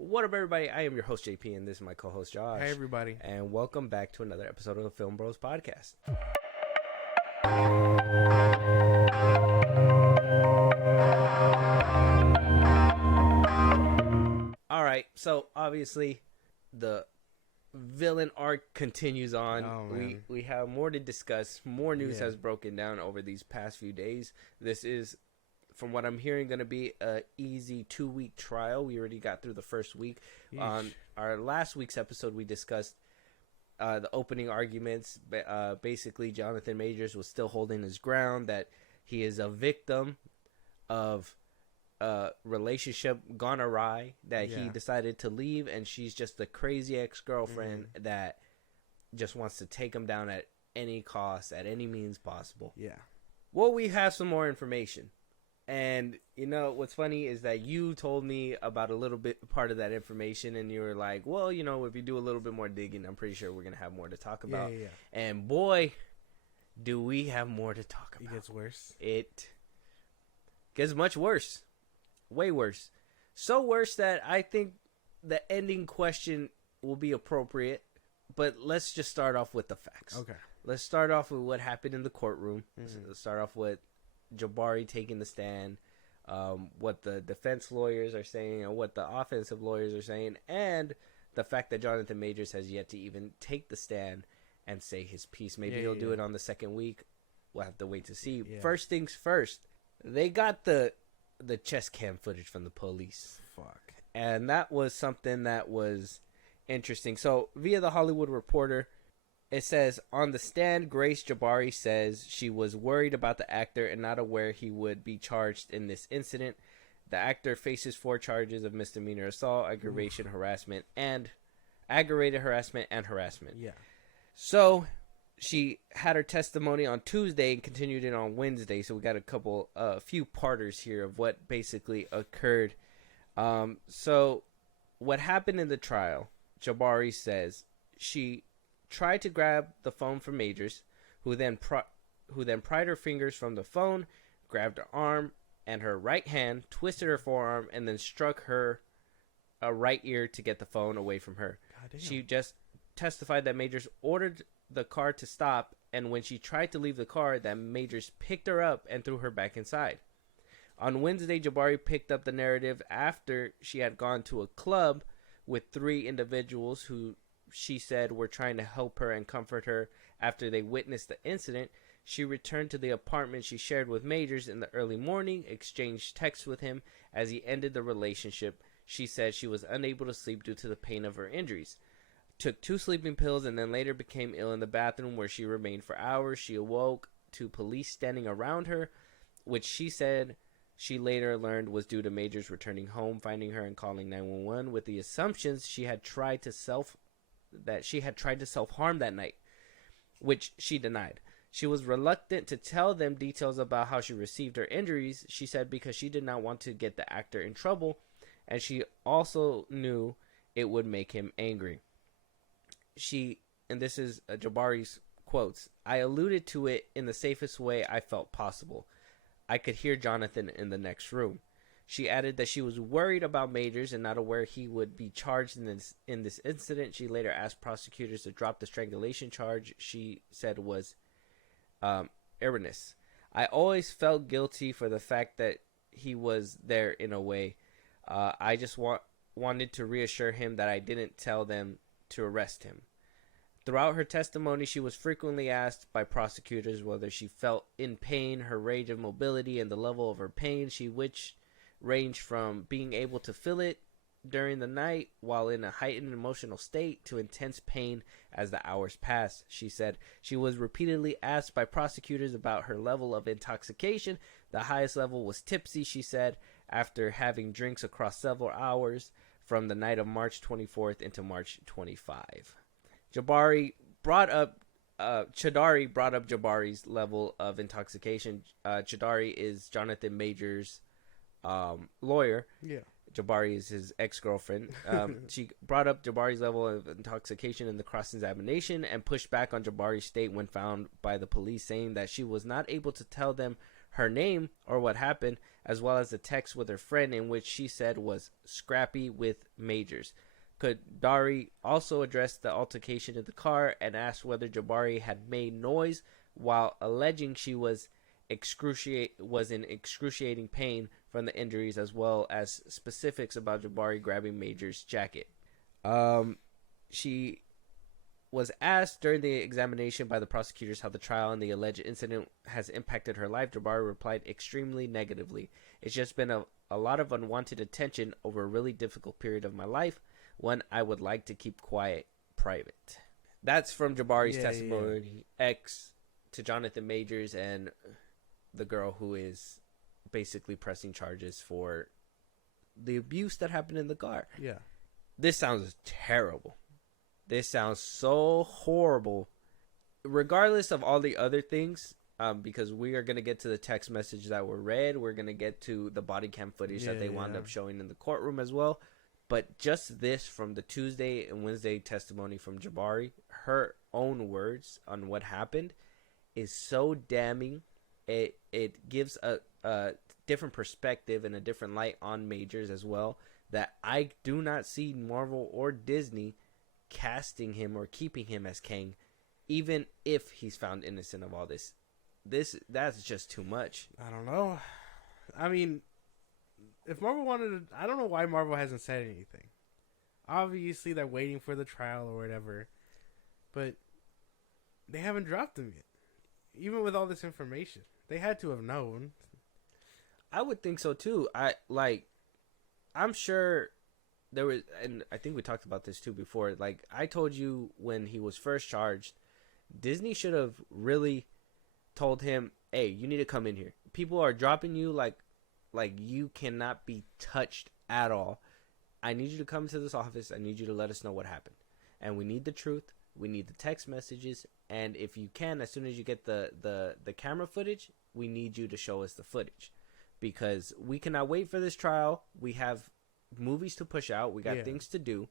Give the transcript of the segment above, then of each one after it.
What up, everybody? I am your host, JP, and this is my co-host, Josh. Hey, everybody. And welcome back to another episode of the Film Bros Podcast. All right, so obviously the villain arc continues on. We have more to discuss. More news has broken down over these past few days. This is, from what I'm hearing, going to be a easy 2-week trial. We already got through the first week. Yeesh. On our last week's episode, we discussed the opening arguments. Basically, Jonathan Majors was still holding his ground, that he is a victim of a relationship gone awry, that he decided to leave, and she's just a crazy ex-girlfriend that just wants to take him down at any cost, at any means possible. Yeah. Well, we have some more information. And, you know, what's funny is that you told me about a little bit part of that information, and you were like, well, you know, if you do a little bit more digging, I'm pretty sure we're going to have more to talk about. Yeah. And boy, do we have more to talk about. It gets worse. It gets much worse. Way worse. So worse that I think the ending question will be appropriate, but let's just start off with the facts. Okay. Let's start off with what happened in the courtroom. Let's start off with Jabari taking the stand, what the defense lawyers are saying and what the offensive lawyers are saying, and the fact that Jonathan Majors has yet to even take the stand and say his piece. Maybe he'll do it on the second week. We'll have to wait to see. Yeah. First things first, they got the chest cam footage from the police. Fuck. And that was something that was interesting. So via the Hollywood Reporter, it says, on the stand, Grace Jabari says she was worried about the actor and not aware he would be charged in this incident. The actor faces 4 charges of misdemeanor assault, aggravated harassment, and harassment. Yeah. So she had her testimony on Tuesday and continued it on Wednesday. So we got a few parters here of what basically occurred. So what happened in the trial, Jabari says she tried to grab the phone from Majors, who then pried her fingers from the phone, grabbed her arm and her right hand, twisted her forearm, and then struck her right ear to get the phone away from her. She just testified that Majors ordered the car to stop, and when she tried to leave the car, that Majors picked her up and threw her back inside. On Wednesday, Jabari picked up the narrative after she had gone to a club with 3 individuals who she said were trying to help her and comfort her after they witnessed the incident. She returned to the apartment she shared with Majors in the early morning, exchanged texts with him as he ended the relationship. She said she was unable to sleep due to the pain of her injuries. Took 2 sleeping pills and then later became ill in the bathroom, where she remained for hours. She awoke to police standing around her, which she said she later learned was due to Majors returning home, finding her and calling 911 with the assumptions she had tried to self-harm that night, which she denied. She was reluctant to tell them details about how she received her injuries, she said, because she did not want to get the actor in trouble, and she also knew it would make him angry. And this is Jabari's quotes, "I alluded to it in the safest way I felt possible. I could hear Jonathan in the next room." She added that she was worried about Majors and not aware he would be charged in this incident. She later asked prosecutors to drop the strangulation charge she said was erroneous. "I always felt guilty for the fact that he was there in a way. I just wanted to reassure him that I didn't tell them to arrest him." Throughout her testimony, she was frequently asked by prosecutors whether she felt in pain, her range of mobility, and the level of her pain, which ranged from being able to feel it during the night while in a heightened emotional state to intense pain as the hours passed. She said she was repeatedly asked by prosecutors about her level of intoxication. The highest level was tipsy, she said, after having drinks across several hours from the night of March 24th into March 25. Chidari brought up Jabari's level of intoxication. Chidari is Jonathan Majors' lawyer. Yeah. Jabari is his ex-girlfriend. She brought up Jabari's level of intoxication in the cross-examination and pushed back on Jabari's state when found by the police, saying that she was not able to tell them her name or what happened, as well as a text with her friend in which she said was scrappy with Majors. Qadari also addressed the altercation in the car and asked whether Jabari had made noise, while alleging she was in excruciating pain from the injuries, as well as specifics about Jabari grabbing Major's jacket. She was asked during the examination by the prosecutors how the trial and the alleged incident has impacted her life. Jabari replied extremely negatively. It's just been a lot of unwanted attention over a really difficult period of my life, one I would like to keep quiet, private. That's from Jabari's testimony. Ex to Jonathan Majors and the girl who is basically pressing charges for the abuse that happened in the car. Yeah. This sounds terrible. This sounds so horrible. Regardless of all the other things, because we are going to get to the text message that were read. We're going to get to the body cam footage that they wound up showing in the courtroom as well. But just this from the Tuesday and Wednesday testimony from Jabari, her own words on what happened is so damning. It gives a different perspective and a different light on Majors as well, that I do not see Marvel or Disney casting him or keeping him as Kang, even if he's found innocent of all this. That's just too much. I don't know. I mean, if Marvel wanted to, I don't know why Marvel hasn't said anything. Obviously, they're waiting for the trial or whatever, but they haven't dropped him yet. Even with all this information, they had to have known. I would think so too. I'm sure there was, and I think we talked about this too before. Like I told you when he was first charged, Disney should have really told him, "Hey, you need to come in here. People are dropping you like you cannot be touched at all. I need you to come to this office. I need you to let us know what happened, and we need the truth. We need the text messages, and if you can, as soon as you get the camera footage, we need you to show us the footage, because we cannot wait for this trial. We have movies to push out. We got things to do,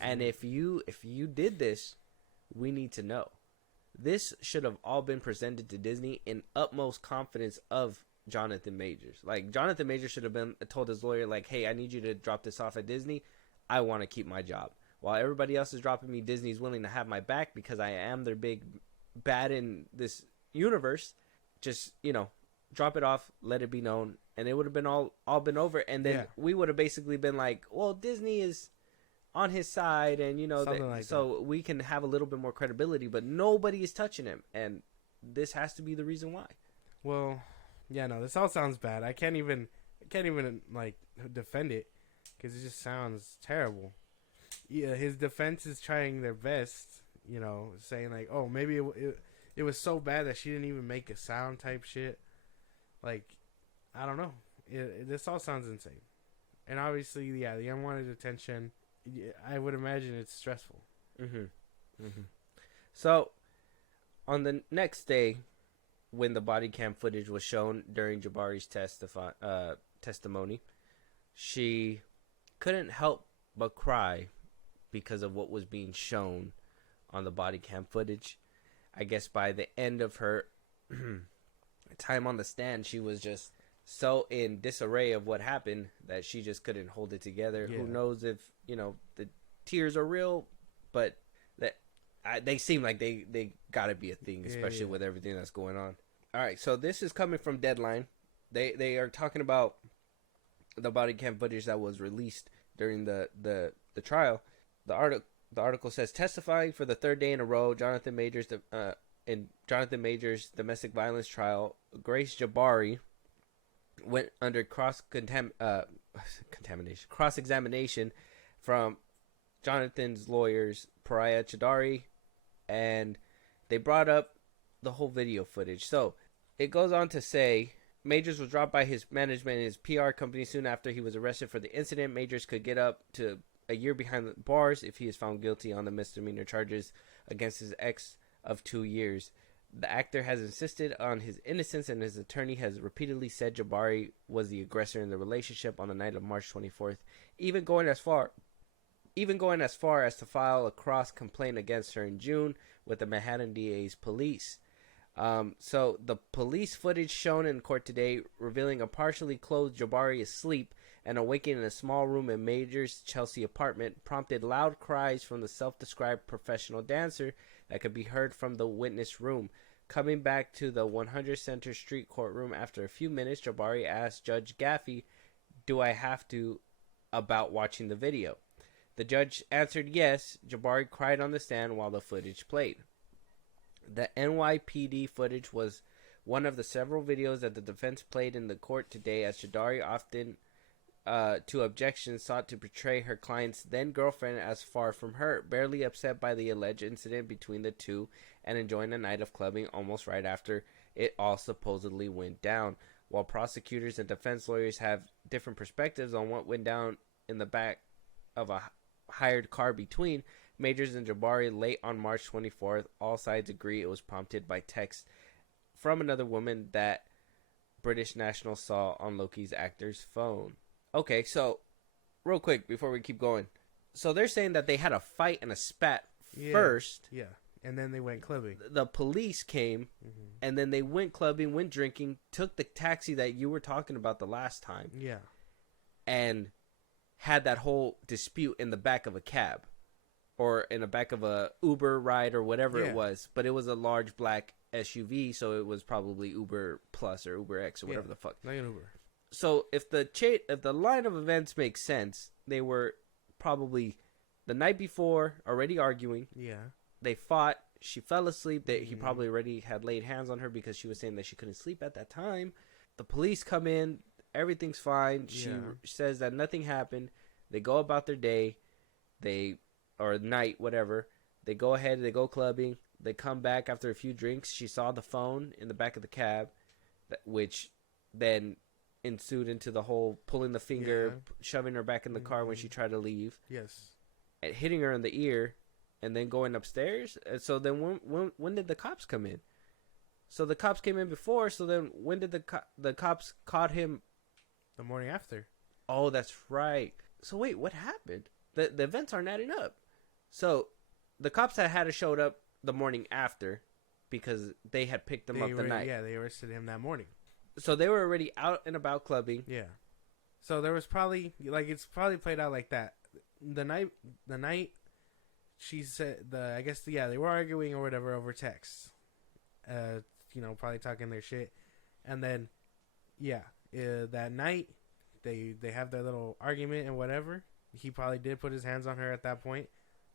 and if you did this, we need to know." This should have all been presented to Disney in utmost confidence of Jonathan Majors. Like, Jonathan Majors should have been told his lawyer, like, "Hey, I need you to drop this off at Disney. I want to keep my job. While everybody else is dropping me, Disney's willing to have my back because I am their big bad in this universe. Just, drop it off, let it be known." And it would have been all been over. And then we would have basically been like, well, Disney is on his side, and so we can have a little bit more credibility, but nobody is touching him, and this has to be the reason why. Well, this all sounds bad. I can't even like defend it because it just sounds terrible. Yeah, his defense is trying their best, saying like, "Oh, maybe it was so bad that she didn't even make a sound," type shit. Like, I don't know. This all sounds insane, and obviously, the unwanted attention. I would imagine it's stressful. So, on the next day, when the body cam footage was shown during Jabari's testimony, she couldn't help but cry because of what was being shown on the body cam footage. I guess by the end of her time on the stand, she was just so in disarray of what happened that she just couldn't hold it together. Who knows if the tears are real, but they seem like they gotta be a thing, especially with everything that's going on. All right, so this is coming from Deadline. They are talking about the body cam footage that was released during the trial. The article says, testifying for the third day in a row, Jonathan Majors in Jonathan Majors' domestic violence trial, Grace Jabari went under cross-examination from Jonathan's lawyers, Pariah Chidari, and they brought up the whole video footage. So it goes on to say, Majors was dropped by his management and his PR company soon after he was arrested for the incident. Majors could get up to a year behind the bars if he is found guilty on the misdemeanor charges against his ex of 2 years. The actor has insisted on his innocence, and his attorney has repeatedly said Jabari was the aggressor in the relationship on the night of March 24th, even going as far as to file a cross complaint against her in June with the Manhattan DA's police. So the police footage shown in court today, revealing a partially clothed Jabari asleep and awakening in a small room in Major's Chelsea apartment, prompted loud cries from the self-described professional dancer that could be heard from the witness room. Coming back to the 100 Center Street courtroom after a few minutes, Jabari asked Judge Gaffey, "Do I have to?" about watching the video. The judge answered yes. Jabari cried on the stand while the footage played. The NYPD footage was one of the several videos that the defense played in the court today, as Jabari often to objections sought to portray her client's then girlfriend as far from her, barely upset by the alleged incident between the two and enjoying a night of clubbing almost right after it all supposedly went down. While prosecutors and defense lawyers have different perspectives on what went down in the back of a hired car between Majors and Jabari late on March 24th, all sides agree it was prompted by text from another woman that British national saw on Loki's actor's phone. Okay, so real quick before we keep going. So they're saying that they had a fight and a spat first. Yeah. And then they went clubbing. The police came, and then they went clubbing, went drinking, took the taxi that you were talking about the last time. Yeah. And had that whole dispute in the back of a cab. Or in the back of a Uber ride or whatever it was. But it was a large black SUV, so it was probably Uber Plus or Uber X or whatever the fuck. Like an Uber. So if the line of events makes sense, they were probably the night before already arguing. Yeah. They fought. She fell asleep. He probably already had laid hands on her because she was saying that she couldn't sleep at that time. The police come in. Everything's fine. She says that nothing happened. They go about their day. Or night, whatever. They go ahead. They go clubbing. They come back after a few drinks. She saw the phone in the back of the cab, which then ensued into the whole pulling the finger, shoving her back in the car when she tried to leave. Yes. And hitting her in the ear, and then going upstairs. And so then when did the cops come in? So the cops came in before. So then when did the cops caught him? The morning after. Oh, that's right. So wait, what happened? The events aren't adding up. So the cops had showed up the morning after because they had picked him up the night. Yeah, they arrested him that morning. So they were already out and about clubbing. Yeah. So there was probably it's probably played out like that. The night she said they were arguing or whatever over text. Probably talking their shit. And then that night they have their little argument and whatever. He probably did put his hands on her at that point.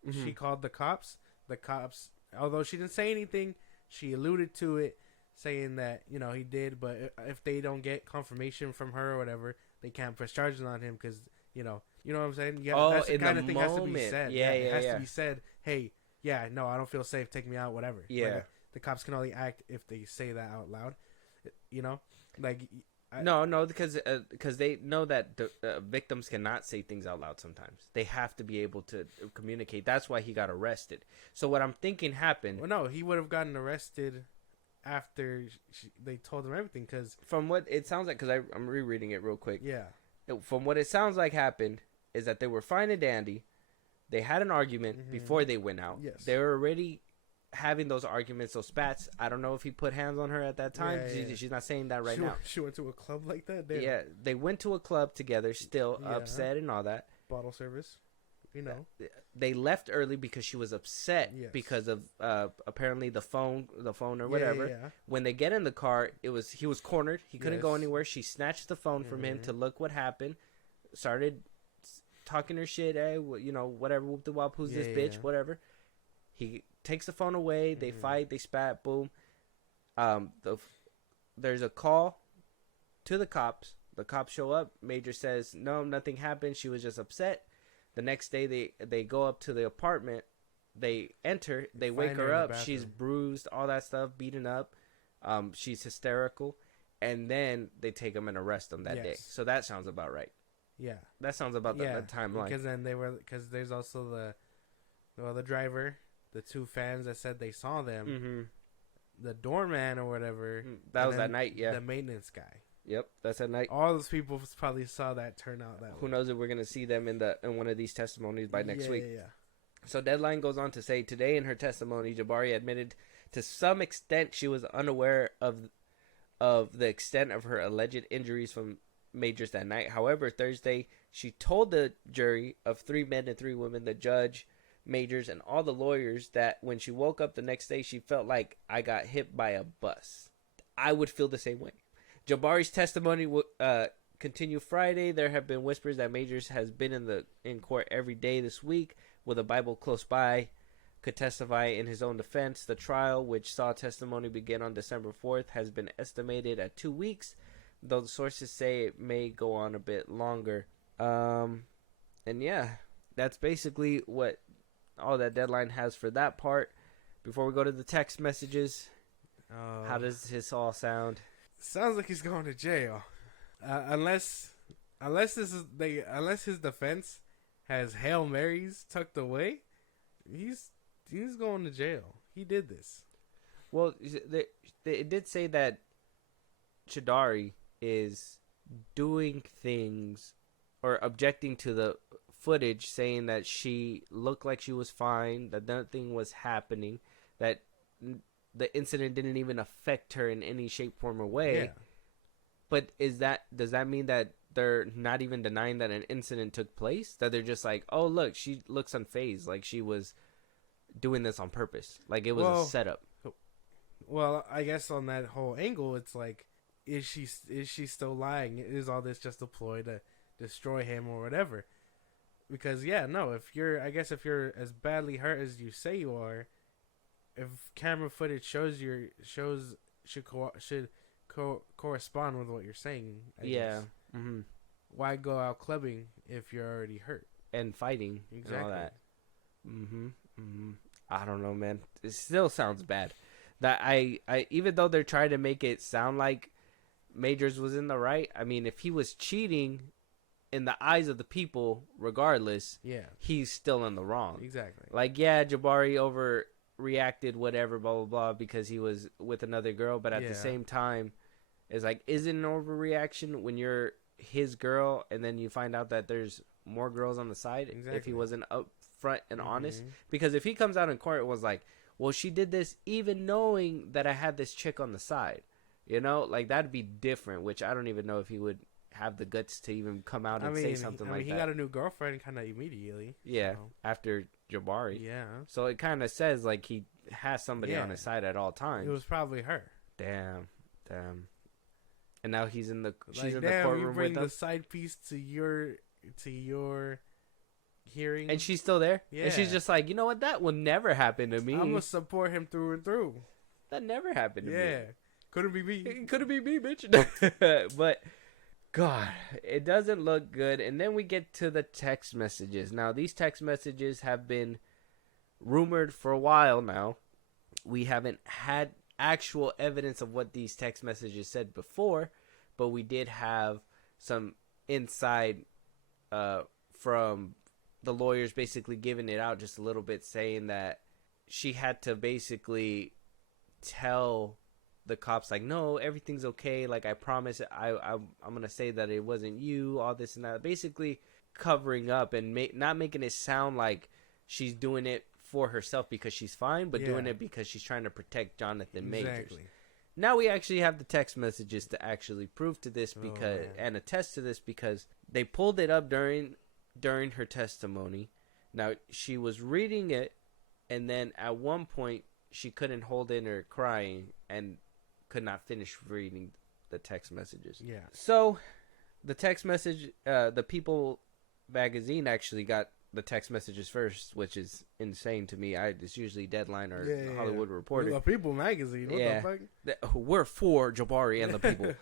Mm-hmm. She called the cops. The cops, although she didn't say anything, she alluded to it, saying that he did. But if they don't get confirmation from her or whatever, they can't press charges on him because you know what I'm saying. Yeah, that's the kind of thing has to be said. It has to be said. Hey, no, I don't feel safe. Take me out. Whatever. Yeah, the cops can only act if they say that out loud. No, because they know that the victims cannot say things out loud sometimes. They have to be able to communicate. That's why he got arrested. So what I'm thinking happened... Well, no, he would have gotten arrested after they told him everything. Cause from what it sounds like, because I'm rereading it real quick. Yeah. From what it sounds like happened is that they were fine and dandy. They had an argument before they went out. Yes. They were already having those arguments, those spats. I don't know if he put hands on her at that time. She's not saying that now. She went to a club like that? Damn. Yeah, they went to a club together, still upset and all that. Bottle service, They left early because she was upset because of apparently the phone or whatever. Yeah. When they get in the car, he was cornered. He couldn't go anywhere. She snatched the phone from him to look what happened. Started talking her shit. Hey, whatever. Whoop the wop. Who's this bitch? Whatever. He takes the phone away. They fight. They spat. Boom. There's a call to the cops. The cops show up. Major says, no, nothing happened. She was just upset. The next day, they go up to the apartment. They enter. They wake her up. She's bruised, all that stuff, beaten up. She's hysterical. And then they take him and arrest him that day. So that sounds about right. Yeah. That sounds about the timeline. Because then because there's also the driver, the two fans that said they saw them, the doorman or whatever. That was that night, the maintenance guy. Yep, that's at night. All those people probably saw that turn out that way. Who knows if we're gonna see them in one of these testimonies by next week? Yeah. So Deadline goes on to say today in her testimony, Jabari admitted To some extent, she was unaware of the extent of her alleged injuries from Majors that night. However, Thursday, she told the jury of 3 men and 3 women, the judge, Majors, and all the lawyers, that when she woke up the next day, she felt like I got hit by a bus. I would feel the same way. Jabari's testimony will continue Friday. There have been whispers that Majors has been in court every day this week with a Bible close by, could testify in his own defense. The trial, which saw testimony begin on December 4th, has been estimated at 2 weeks, though the sources say it may go on a bit longer. And yeah, that's basically what all that deadline has for that part. Before we go to the text messages, how does this all sound? Sounds like he's going to jail, unless his defense has Hail Marys tucked away. He's going to jail. He did this. Well, it did say that Chidari is doing things or objecting to the footage, saying that she looked like she was fine, that nothing was happening, that the incident didn't even affect her in any shape, form, or way. Yeah. But does that mean that they're not even denying that an incident took place? That they're just like, oh, look, she looks unfazed, like she was doing this on purpose, like it was a setup. Well, I guess on that whole angle, it's like, is she still lying? Is all this just a ploy to destroy him or whatever? Because if you're as badly hurt as you say you are, if camera footage should correspond with what you're saying. I guess. Mm-hmm. Why go out clubbing if you're already hurt and fighting? Exactly. And all that. I don't know, man. It still sounds bad. That I even though they're trying to make it sound like Majors was in the right, I mean, if he was cheating in the eyes of the people, regardless, he's still in the wrong. Exactly. Like, yeah, Jabari overreacted, whatever, blah blah blah, because he was with another girl, but at the same time, it's like, is it an overreaction when you're his girl and then you find out that there's more girls on the side? Exactly. If he wasn't upfront and honest, because if he comes out in court and was like, well, she did this even knowing that I had this chick on the side, like that'd be different, which I don't even know if he would have the guts to even come out and say something like that. He got a new girlfriend kind of immediately. Yeah, so. After Jabari. Yeah. So it kind of says like he has somebody on his side at all times. It was probably her. Damn. And now she's in the courtroom you bring with the side piece to your hearing, and she's still there. Yeah. And she's just like, you know what? That will never happen to me. I'm gonna support him through and through. That never happened to me. Yeah. Couldn't be me. It couldn't be me, bitch. But God, it doesn't look good. And then we get to the text messages. Now, these text messages have been rumored for a while now. We haven't had actual evidence of what these text messages said before, but we did have some inside from the lawyers basically giving it out just a little bit, saying that she had to basically tell the cops, like, no, everything's okay, like, I promise I'm gonna say that it wasn't you, all this and that, basically covering up and not making it sound like she's doing it for herself because she's fine, but doing it because she's trying to protect Jonathan Majors. Now we actually have the text messages to actually prove to this and attest to this, because they pulled it up during her testimony. Now, she was reading it, and then at one point she couldn't hold in her crying and could not finish reading the text messages. Yeah. So the text message, the People magazine actually got the text messages first, which is insane to me. It's usually Deadline or Hollywood Reporter. The People magazine. What the fuck? We're for Jabari and the People.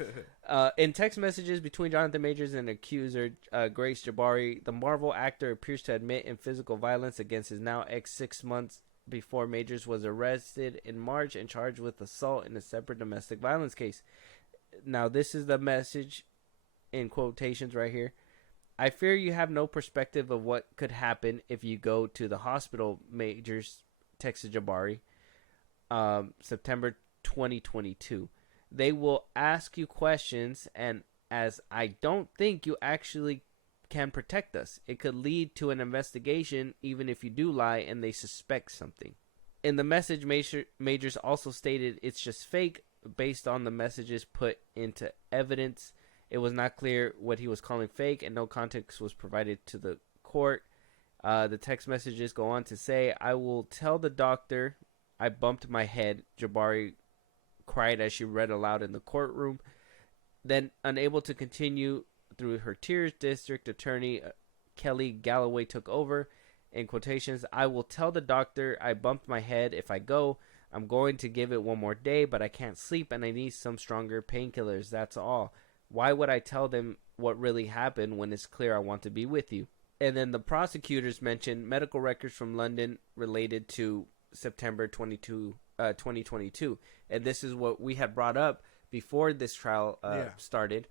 In text messages between Jonathan Majors and accuser Grace Jabari, the Marvel actor appears to admit in physical violence against his now ex 6 months before Majors was arrested in March and charged with assault in a separate domestic violence case. Now, this is the message in quotations right here. I fear you have no perspective of what could happen if you go to the hospital, Majors texted Jabari, September 2022. They will ask you questions, and as I don't think you actually can protect us, it could lead to an investigation even if you do lie and they suspect something. In the message, Majors also stated it's just fake based on the messages put into evidence. It was not clear what he was calling fake, and no context was provided to the court. The text messages go on to say, "I will tell the doctor I bumped my head," Jabari cried as she read aloud in the courtroom. Then, unable to continue through her tears, District Attorney Kelly Galloway took over. In quotations, "I will tell the doctor I bumped my head if I go. I'm going to give it one more day, but I can't sleep and I need some stronger painkillers. That's all. Why would I tell them what really happened when it's clear I want to be with you?" And then the prosecutors mentioned medical records from London related to September 2022. And this is what we had brought up before this trial started,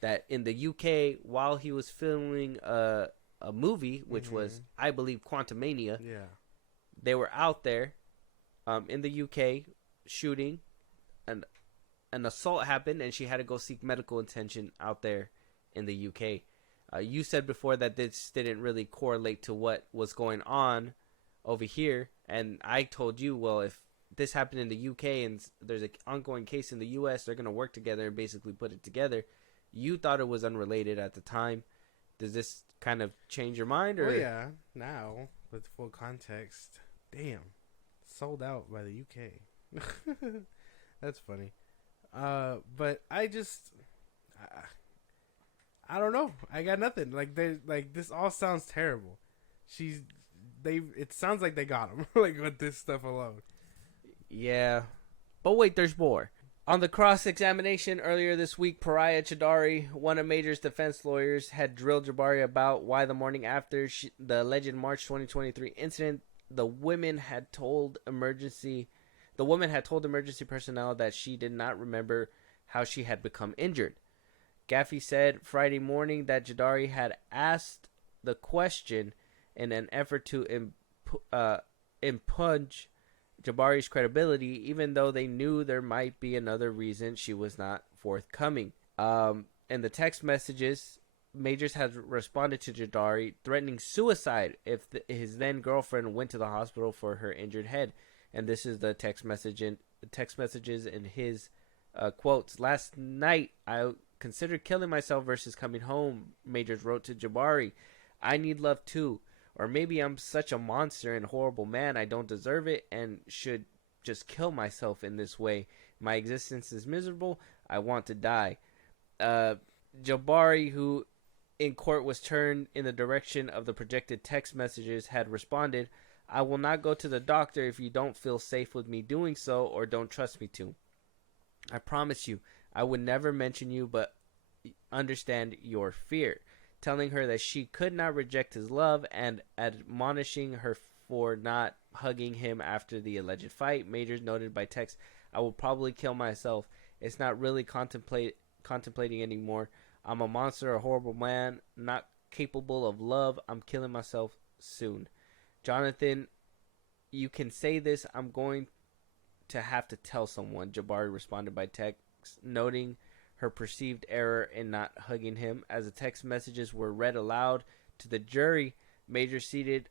that in the UK, while he was filming a movie, which was, I believe, Quantumania, they were out there in the UK shooting, and an assault happened, and she had to go seek medical attention out there in the UK. You said before that this didn't really correlate to what was going on over here, and I told you, well, if this happened in the UK and there's an ongoing case in the US, they're going to work together and basically put it together. You thought it was unrelated at the time. Does this kind of change your mind? Or? Well, yeah, now, with full context, damn, sold out by the UK. That's funny. But I don't know. I got nothing. Like this all sounds terrible. It sounds like they got him, like with this stuff alone. Yeah. But wait, there's more. On the cross-examination earlier this week, Pariah Chowdhury, one of Major's defense lawyers, had drilled Jabari about why the morning after the alleged March 2023 incident, the woman had told emergency personnel that she did not remember how she had become injured. Gaffey said Friday morning that Chowdhury had asked the question in an effort to impugn Jabari's credibility, even though they knew there might be another reason she was not forthcoming. In the text messages, Majors had responded to Chowdhury, threatening suicide if his then girlfriend went to the hospital for her injured head. And this is the text messages in his quotes. "Last night, I considered killing myself versus coming home," Majors wrote to Jabari. "I need love too. Or maybe I'm such a monster and horrible man I don't deserve it and should just kill myself in this way. My existence is miserable. I want to die." Jabari, who in court was turned in the direction of the projected text messages, had responded, "I will not go to the doctor if you don't feel safe with me doing so or don't trust me to. I promise you, I would never mention you, but understand your fear," telling her that she could not reject his love and admonishing her for not hugging him after the alleged fight. Majors noted by text, "I will probably kill myself. It's not really contemplating anymore. I'm a monster, a horrible man, not capable of love. I'm killing myself soon. Jonathan, you can say this. I'm going to have to tell someone," Jabari responded by text, noting her perceived error in not hugging him. As the text messages were read aloud to the jury, Major, seated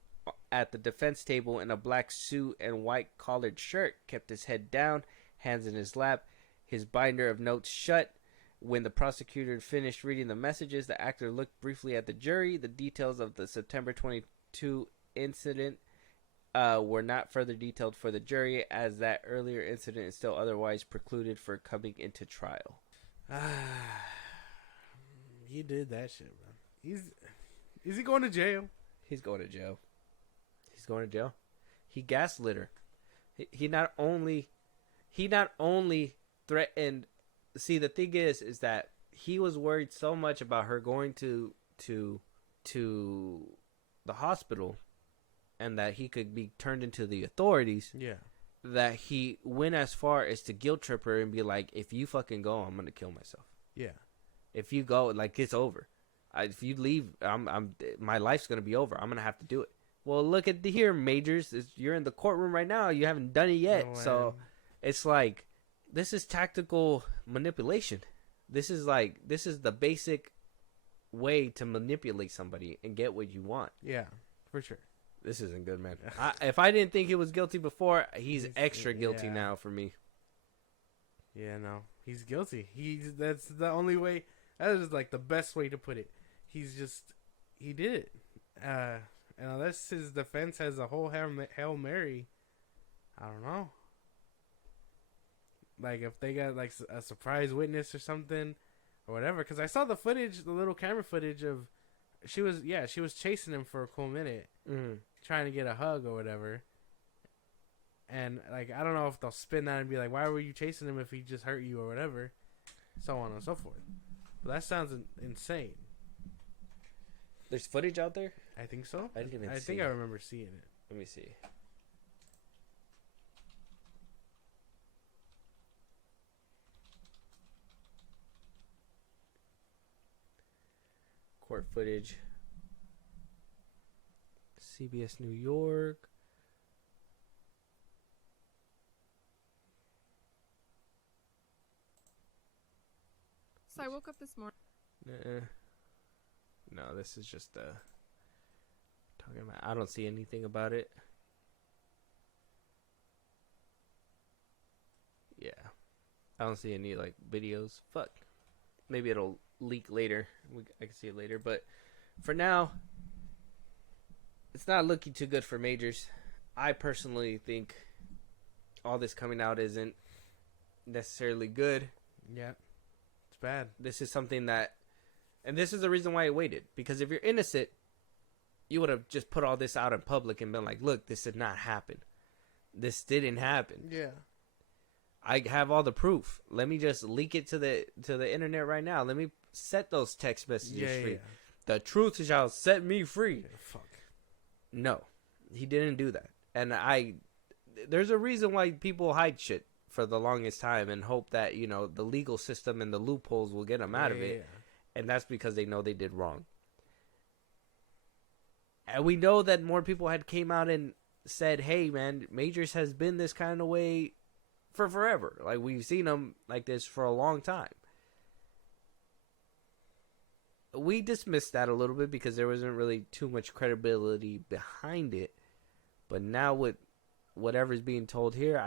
at the defense table in a black suit and white collared shirt, kept his head down, hands in his lap, his binder of notes shut. When the prosecutor finished reading the messages, the actor looked briefly at the jury. The details of the September 22 incident were not further detailed for the jury, as that earlier incident is still otherwise precluded for coming into trial. He did that shit, bro. Is he going to jail? He's going to jail. He's going to jail. He gaslit her. He not only threatened. See, the thing is that he was worried so much about her going to the hospital, and that he could be turned into the authorities. Yeah. That he went as far as to guilt trip her and be like, "If you fucking go, I'm gonna kill myself. Yeah. If you go, like, it's over. If you leave, my life's gonna be over. I'm gonna have to do it." Well, look at here, Majors. You're in the courtroom right now. You haven't done it yet. Oh, so it's like, this is tactical manipulation. This is the basic way to manipulate somebody and get what you want. Yeah, for sure. This isn't good, man. If I didn't think he was guilty before, he's extra guilty now for me. Yeah, no, he's guilty. That's the only way. That is like the best way to put it. He did it. And unless his defense has a whole Hail Mary, I don't know. Like if they got like a surprise witness or something, or whatever. Because I saw the footage, the little camera footage of, she was chasing him for a cool minute, trying to get a hug or whatever. And like I don't know if they'll spin that and be like, why were you chasing him if he just hurt you or whatever, so on and so forth. But that sounds insane. There's footage out there? I think so. I didn't even see think it. I remember seeing it. Let me see. Court footage. CBS New York. So I woke up this morning. No, this is just talking about. I don't see anything about it. Yeah, I don't see any like videos. Fuck. Maybe it'll leak later. I can see it later, but for now, it's not looking too good for Majors. I personally think all this coming out isn't necessarily good. Yeah, it's bad. This is something that, and this is the reason why I waited. Because if you're innocent, you would have just put all this out in public and been like, look, this did not happen. This didn't happen. Yeah. I have all the proof. Let me just leak it to the internet right now. Let me set those text messages free. Yeah. The truth shall set me free. Yeah, fuck. No, he didn't do that. And there's a reason why people hide shit for the longest time and hope that, you know, the legal system and the loopholes will get them out of it. Yeah. And that's because they know they did wrong. And we know that more people had came out and said, hey, man, Majors has been this kind of way for forever. Like, we've seen him like this for a long time. We dismissed that a little bit because there wasn't really too much credibility behind it. But now with whatever's being told here,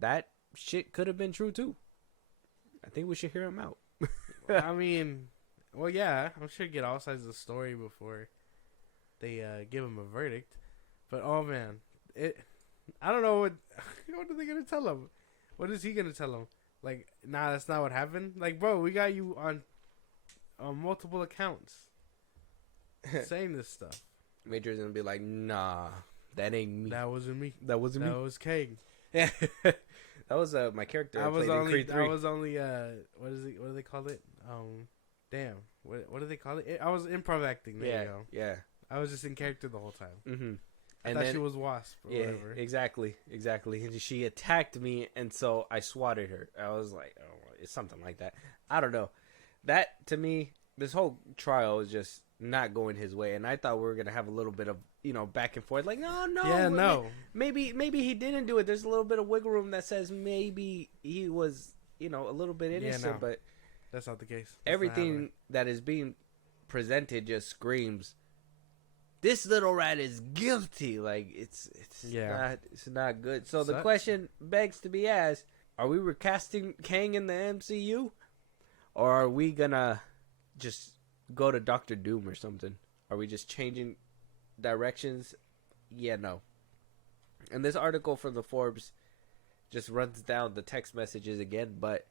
that shit could have been true too. I think we should hear him out. I mean, well, yeah, I'm sure get all sides of the story before they give him a verdict. But oh man, I don't know what are they gonna tell him? What is he gonna tell him? Like, nah, that's not what happened. Like, bro, we got you on multiple accounts saying this stuff. Major's gonna be like, nah, that ain't me. That wasn't me. That wasn't me. That was Kang. Yeah, that was my character. I was only what do they call it? Damn, what do they call it? I was improv acting. There you go. Yeah. I was just in character the whole time. Mm-hmm. I thought she was Wasp or whatever. Exactly. And she attacked me, and so I swatted her. I was like, oh, it's something like that. I don't know. That, to me, this whole trial is just not going his way, and I thought we were going to have a little bit of, back and forth. Like, no. Yeah, no. Maybe he didn't do it. There's a little bit of wiggle room that says maybe he was, a little bit innocent, but that's not the case. Everything that is being presented just screams, this little rat is guilty. Like, it's not good. So the question begs to be asked, are we recasting Kang in the MCU? Or are we gonna just go to Doctor Doom or something? Are we just changing directions? Yeah, no. And this article from the Forbes just runs down the text messages again, but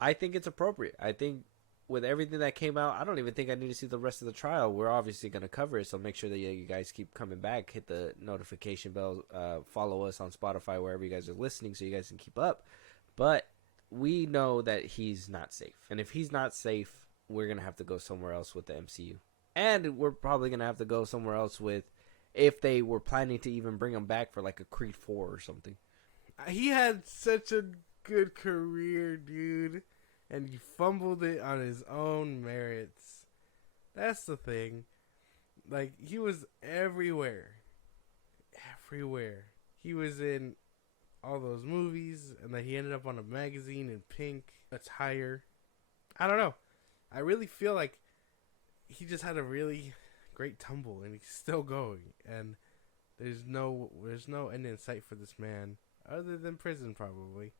I think it's appropriate. I think with everything that came out, I don't even think I need to see the rest of the trial. We're obviously going to cover it, so make sure that you guys keep coming back. Hit the notification bell. Follow us on Spotify, wherever you guys are listening, so you guys can keep up. But we know that he's not safe. And if he's not safe, we're going to have to go somewhere else with the MCU. And we're probably going to have to go somewhere else with, if they were planning to even bring him back for like a Creed 4 or something. He had such a good career, dude. And he fumbled it on his own merits. That's the thing. Like, he was everywhere. Everywhere. He was in all those movies, and then he ended up on a magazine in pink attire. I don't know. I really feel like he just had a really great tumble, and he's still going. And There's no end in sight for this man other than prison, probably.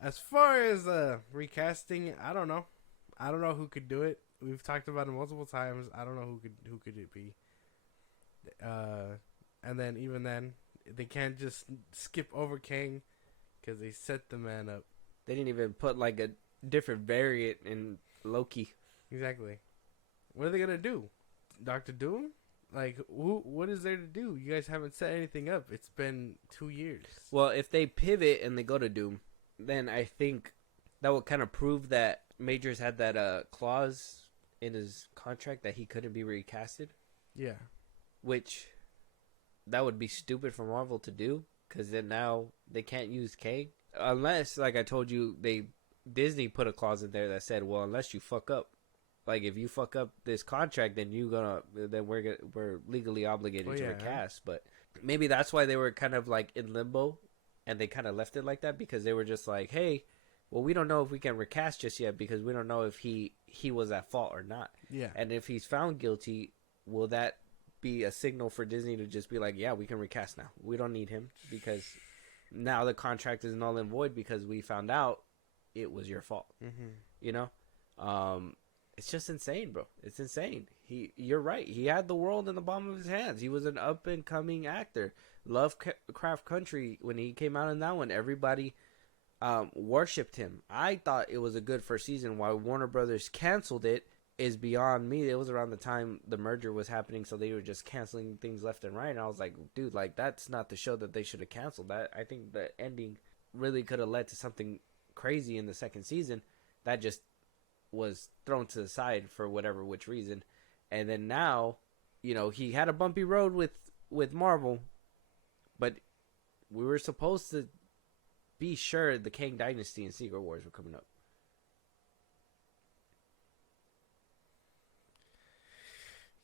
As far as recasting, I don't know. I don't know who could do it. We've talked about it multiple times. I don't know who could it be. And then even then, they can't just skip over Kang because they set the man up. They didn't even put like a different variant in Loki. Exactly. What are they gonna do? Doctor Doom? Like, what is there to do? You guys haven't set anything up. It's been 2 years. Well, if they pivot and they go to Doom, then I think that would kind of prove that Majors had that clause in his contract that he couldn't be recasted. Yeah. Which, that would be stupid for Marvel to do, because then now they can't use Kang. Unless, like I told you, Disney put a clause in there that said, well, unless you fuck up. Like, if you fuck up this contract, then we're legally obligated to recast. But maybe that's why they were kind of like in limbo, and they kind of left it like that, because they were just like, hey, well, we don't know if we can recast just yet, because we don't know if he was at fault or not. Yeah. And if he's found guilty, will that be a signal for Disney to just be like, yeah, we can recast now. We don't need him, because now the contract is null and void because we found out it was your fault. Mm-hmm. You know? It's just insane, bro. It's insane. You're right. He had the world in the palm of his hands. He was an up and coming actor. Lovecraft Country, when he came out in that one, everybody worshipped him. I thought it was a good first season. Why Warner Brothers canceled it is beyond me. It was around the time the merger was happening, so they were just canceling things left and right. And I was like, dude, like, that's not the show that they should have canceled. That, I think the ending really could have led to something crazy in the second season. That just was thrown to the side for which reason. And then now, you know, he had a bumpy road with Marvel, but we were supposed to be sure the Kang Dynasty and Secret Wars were coming up.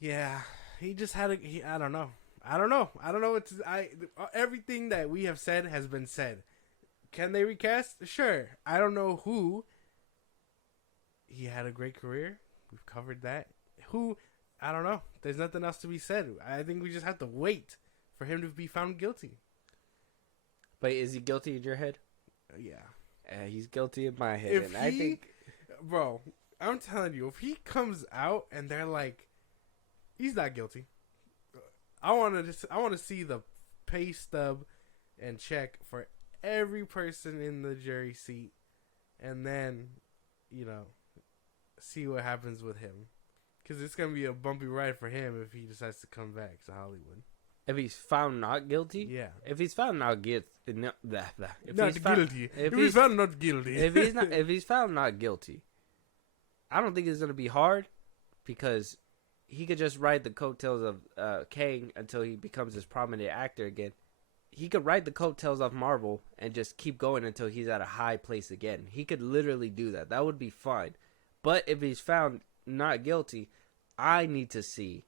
Yeah, he just had I don't know. Everything that we have said has been said. Can they recast? Sure. I don't know who. He had a great career. We've covered that. Who? I don't know. There's nothing else to be said. I think we just have to wait for him to be found guilty. But is he guilty in your head? Yeah. He's guilty in my head. I think, bro, I'm telling you, if he comes out and they're like, he's not guilty, I want to see the pay stub and check for every person in the jury seat, and then, you know, see what happens with him, because it's gonna be a bumpy ride for him if he decides to come back to Hollywood. If he's found not guilty, yeah. If he's found not guilty, if he's found not guilty, if he's found not guilty, I don't think it's gonna be hard, because he could just ride the coattails of Kang until he becomes this prominent actor again. He could ride the coattails of Marvel and just keep going until he's at a high place again. He could literally do that. That would be fine. But if he's found not guilty, I need to see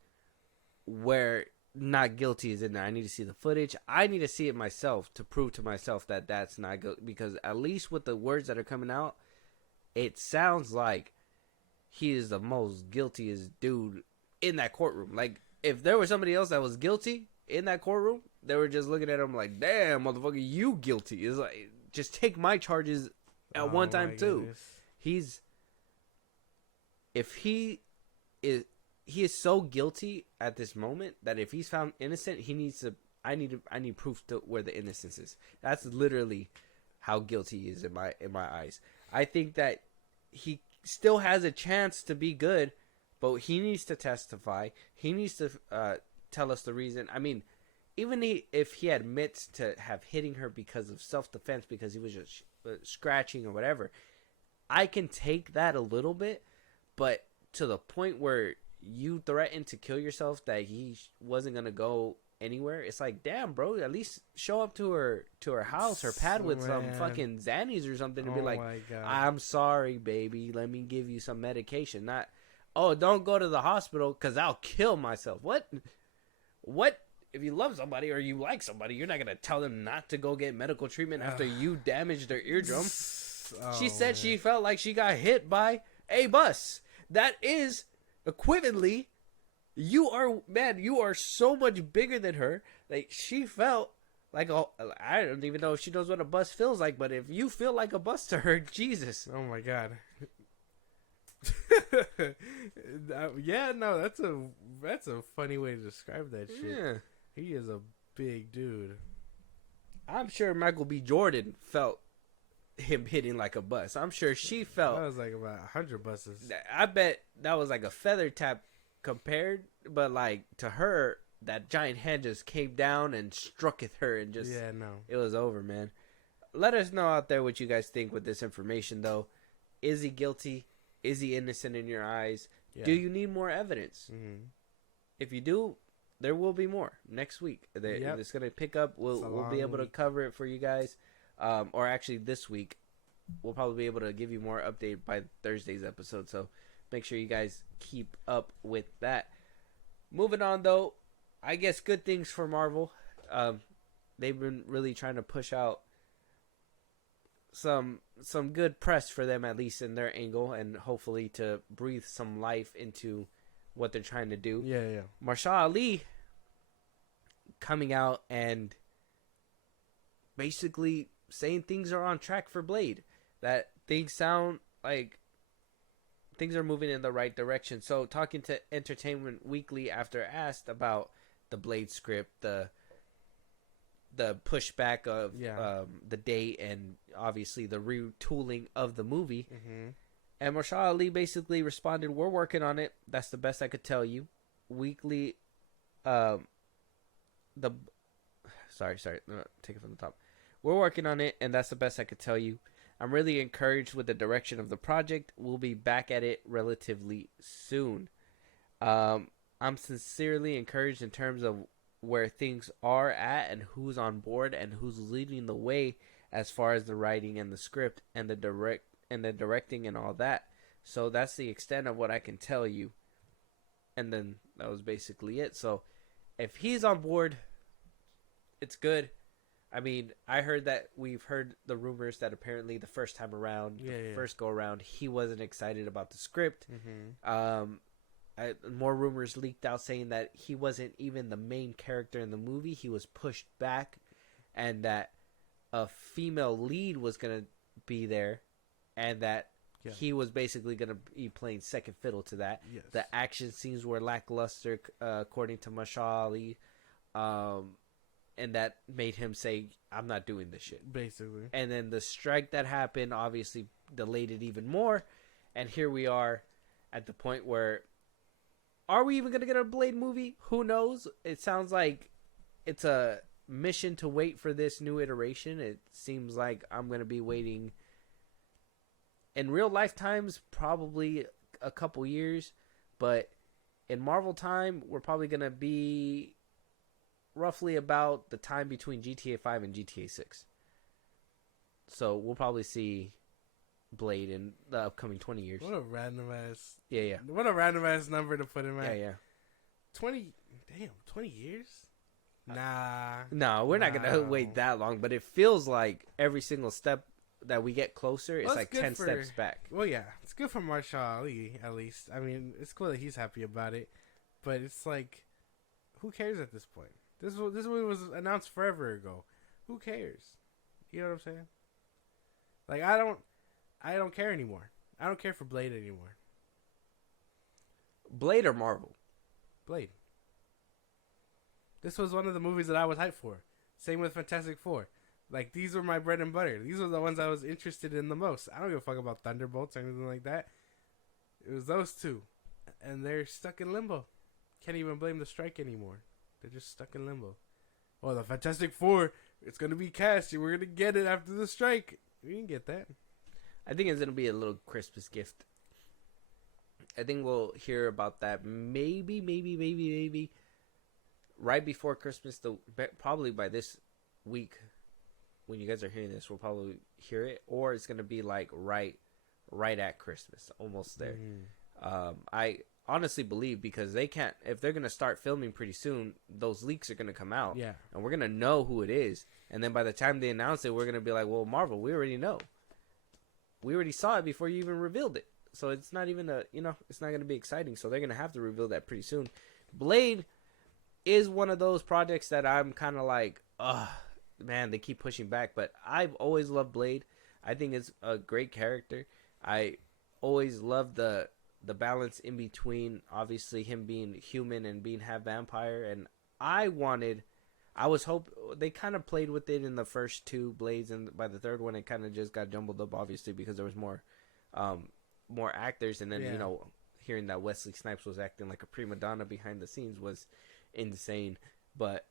where not guilty is in there. I need to see the footage. I need to see it myself to prove to myself that that's not guilty. Because at least with the words that are coming out, it sounds like he is the most guiltiest dude in that courtroom. Like, if there was somebody else that was guilty in that courtroom, they were just looking at him like, damn, motherfucker, you guilty. It's like, just take my charges at one time too. Goodness. He is so guilty at this moment that if he's found innocent, I need proof to where the innocence is. That's literally how guilty he is in my eyes. I think that he still has a chance to be good, but he needs to testify. He needs to tell us the reason. I mean, even if he admits to have hitting her because of self-defense, because he was just scratching or whatever, I can take that a little bit, but to the point where you threatened to kill yourself that he wasn't going to go anywhere, it's like, damn, bro, at least show up to her house, her pad with some fucking Xannies or something, and be like, I'm sorry, baby, let me give you some medication. Not, oh, don't go to the hospital because I'll kill myself. What? If you love somebody or you like somebody, you're not going to tell them not to go get medical treatment after you damaged their eardrum. She said she felt like she got hit by a bus. That is equivalently, you are so much bigger than her Like she felt like a. I don't even know if she knows what a bust feels like, but if you feel like a bust to her, Jesus. Oh my god. Yeah, no, that's a funny way to describe that shit. Yeah. He is a big dude. I'm sure Michael B. Jordan felt him hitting like a bus. I'm sure she felt. That was like about 100 buses. I bet that was like a feather tap compared, but like to her, that giant hand just came down and struck at her and just. Yeah, no. It was over, man. Let us know out there what you guys think with this information, though. Is he guilty? Is he innocent in your eyes? Yeah. Do you need more evidence? Mm-hmm. If you do, there will be more next week. Yep. It's going to pick up. We'll be able to cover it for you guys. Or actually this week, we'll probably be able to give you more update by Thursday's episode. So make sure you guys keep up with that. Moving on, though, I guess good things for Marvel. They've been really trying to push out some good press for them, at least in their angle, and hopefully to breathe some life into what they're trying to do. Yeah. Mahershala Ali coming out and basically saying things are on track for Blade, that things sound like things are moving in the right direction. So talking to Entertainment Weekly after asked about the Blade script, the pushback of the date, and obviously the retooling of the movie. Mm-hmm. And Mahershala Ali basically responded, "We're working on it. That's the best I could tell you." Weekly, sorry, no, take it from the top. "We're working on it, and that's the best I could tell you. I'm really encouraged with the direction of the project. We'll be back at it relatively soon. I'm sincerely encouraged in terms of where things are at and who's on board and who's leading the way as far as the writing and the script and the directing and all that. So that's the extent of what I can tell you." And then that was basically it. So if he's on board, it's good. I mean, we've heard the rumors that apparently the first time around, first go around, he wasn't excited about the script. Mm-hmm. More rumors leaked out saying that he wasn't even the main character in the movie. He was pushed back, and that a female lead was going to be there, and that he was basically going to be playing second fiddle to that. Yes. The action scenes were lackluster, according to Mahershala Ali, and that made him say, "I'm not doing this shit." Basically. And then the strike that happened obviously delayed it even more, and here we are at the point where, are we even going to get a Blade movie? Who knows? It sounds like it's a mission to wait for this new iteration. It seems like I'm going to be waiting in real lifetimes, probably a couple years, but in Marvel time, we're probably going to be roughly about the time between GTA 5 and GTA 6. So we'll probably see Blade in the upcoming 20 years. What a random ass. Yeah. What a random ass number to put in, man. Yeah. 20 years? Nah. No, we're not going to wait that long, but it feels like every single step that we get closer, it's like 10 steps back. Well, yeah, it's good for Mahershala Ali, at least. I mean, it's cool that he's happy about it, but it's like, who cares at this point? This movie was announced forever ago. Who cares? You know what I'm saying? Like, I don't care anymore. I don't care for Blade anymore. Blade or Marvel? Blade. This was one of the movies that I was hyped for. Same with Fantastic Four. Like, these were my bread and butter. These were the ones I was interested in the most. I don't give a fuck about Thunderbolts or anything like that. It was those two. And they're stuck in limbo. Can't even blame the strike anymore. They're just stuck in limbo. Oh, the Fantastic Four, it's going to be cast. We're going to get it after the strike. We didn't get that. I think it's going to be a little Christmas gift. I think we'll hear about that maybe right before Christmas. Probably by this week, when you guys are hearing this, we'll probably hear it. Or it's going to be like right at Christmas, almost there. I honestly believe, because they can't, if they're going to start filming pretty soon, those leaks are going to come out. Yeah. And we're going to know who it is. And then by the time they announce it, we're going to be like, well, Marvel, we already know. We already saw it before you even revealed it. So it's not even it's not going to be exciting. So they're going to have to reveal that pretty soon. Blade, is one of those projects that I'm kind of like, ugh, man, they keep pushing back. But I've always loved Blade. I think it's a great character. I always loved the balance in between, obviously him being human and being half vampire. And I was hope they kind of played with it in the first two Blades, and by the third one it kind of just got jumbled up, obviously because there was more actors, and then hearing that Wesley Snipes was acting like a prima donna behind the scenes was insane. But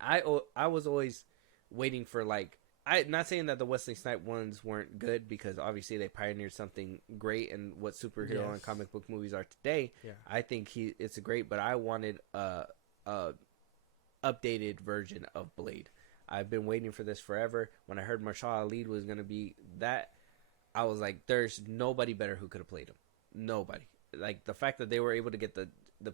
I was always waiting for, like, I'm not saying that the Wesley Snipes ones weren't good, because obviously they pioneered something great in what superhero and comic book movies are today. Yeah. I think it's great, but I wanted a updated version of Blade. I've been waiting for this forever. When I heard Mahershala Ali was going to be that, I was like, there's nobody better who could have played him. Nobody. Like, the fact that they were able to get the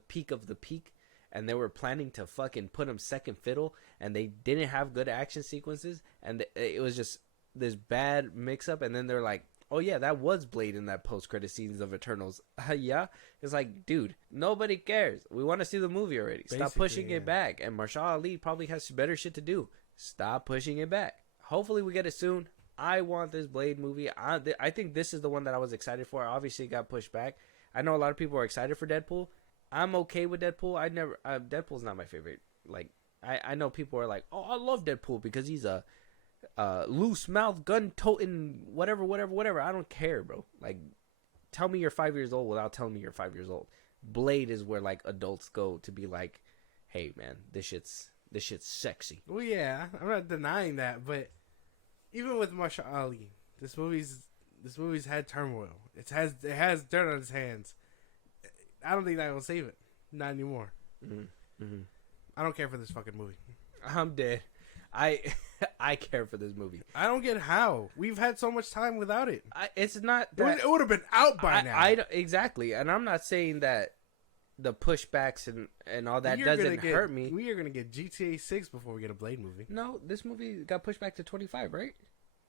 peak of the peak, and they were planning to fucking put him second fiddle, and they didn't have good action sequences, and it was just this bad mix-up, and then they're like, oh yeah, that was Blade in that post-credit scenes of Eternals. Yeah? It's like, dude, nobody cares. We want to see the movie already. Stop pushing it back. And Mahershala Ali probably has better shit to do. Stop pushing it back. Hopefully we get it soon. I want this Blade movie. I think this is the one that I was excited for. Obviously it got pushed back. I know a lot of people are excited for Deadpool. I'm okay with Deadpool. Deadpool's not my favorite. Like, I know people are like, oh, I love Deadpool because he's a loose mouth, gun toting, whatever. I don't care, bro. Like, tell me you're 5 years old without telling me you're 5 years old. Blade is where, like, adults go to be like, hey man, this shit's sexy. Well, yeah, I'm not denying that, but even with Mahershala Ali, this movie's had turmoil. It has dirt on its hands. I don't think that will save it. Not anymore. Mm-hmm. I don't care for this fucking movie. I'm dead. I care for this movie. I don't get how. We've had so much time without it. It's not that... It would have been out by now. Exactly. And I'm not saying that the pushbacks and all that doesn't hurt me. We are going to get GTA 6 before we get a Blade movie. No, this movie got pushed back to 25, right?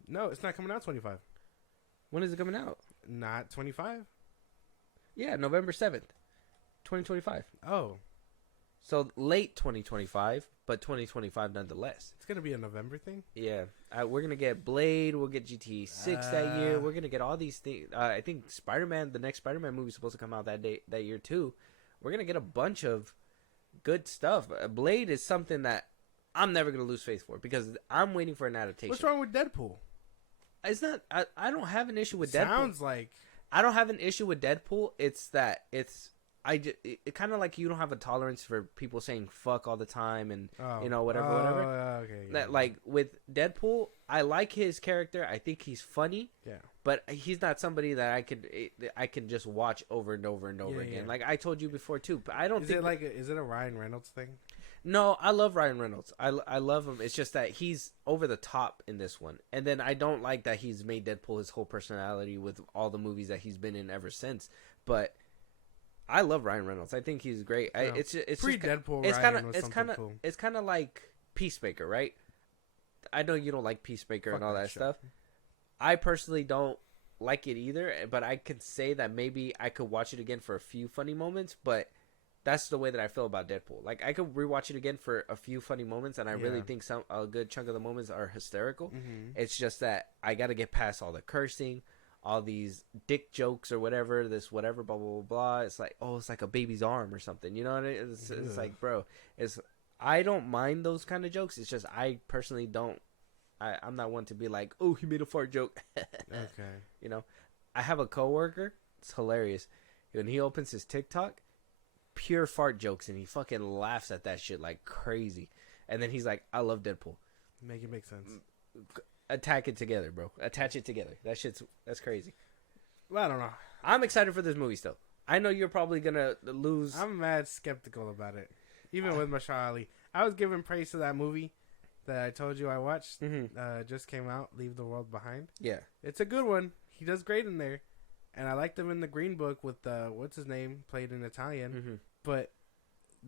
No, it's not coming out 25. When is it coming out? Not 25. Yeah, November 7th, 2025. Oh. So late 2025, but 2025 nonetheless. It's going to be a November thing? Yeah. We're going to get Blade. We'll get GTA 6 that year. We're going to get all these things. I think Spider-Man, the next Spider-Man movie is supposed to come out that year too. We're going to get a bunch of good stuff. Blade is something that I'm never going to lose faith for because I'm waiting for an adaptation. What's wrong with Deadpool? It's not... I don't have an issue with Deadpool. Sounds like... I don't have an issue with Deadpool. It's that it's... It kind of like you don't have a tolerance for people saying fuck all the time and whatever. Okay, that, like with Deadpool, I like his character. I think he's funny. Yeah. But he's not somebody that I can just watch over and over and over again. Yeah. Like I told you before too. But I don't think is it a Ryan Reynolds thing? No, I love Ryan Reynolds. I love him. It's just that he's over the top in this one. And then I don't like that he's made Deadpool his whole personality with all the movies that he's been in ever since. But I love Ryan Reynolds. I think he's great. Yeah. It's pre-Deadpool. It's kind of like Peacemaker, right? I know you don't like Peacemaker and all that stuff. I personally don't like it either, but I can say that maybe I could watch it again for a few funny moments. But that's the way that I feel about Deadpool. Like I could rewatch it again for a few funny moments, and I really think a good chunk of the moments are hysterical. Mm-hmm. It's just that I got to get past all the cursing, all these dick jokes or whatever, this whatever, blah, blah, blah, blah. It's like, oh, it's like a baby's arm or something. You know what I mean? It's like, bro, I don't mind those kind of jokes. It's just I personally don't. I'm not one to be like, oh, he made a fart joke. Okay. You know, I have a coworker. It's hilarious. When he opens his TikTok, pure fart jokes, and he fucking laughs at that shit like crazy. And then he's like, I love Deadpool. Make it make sense. Attack it together, bro. Attach it together. That's crazy. Well, I don't know. I'm excited for this movie still. I know you're probably gonna lose. I'm mad skeptical about it. Even with Mahershala Ali. I was giving praise to that movie that I told you I watched. Mm-hmm. Just came out, Leave the World Behind. Yeah. It's a good one. He does great in there. And I liked him in the Green Book with, what's his name, played in Italian. Mm-hmm. But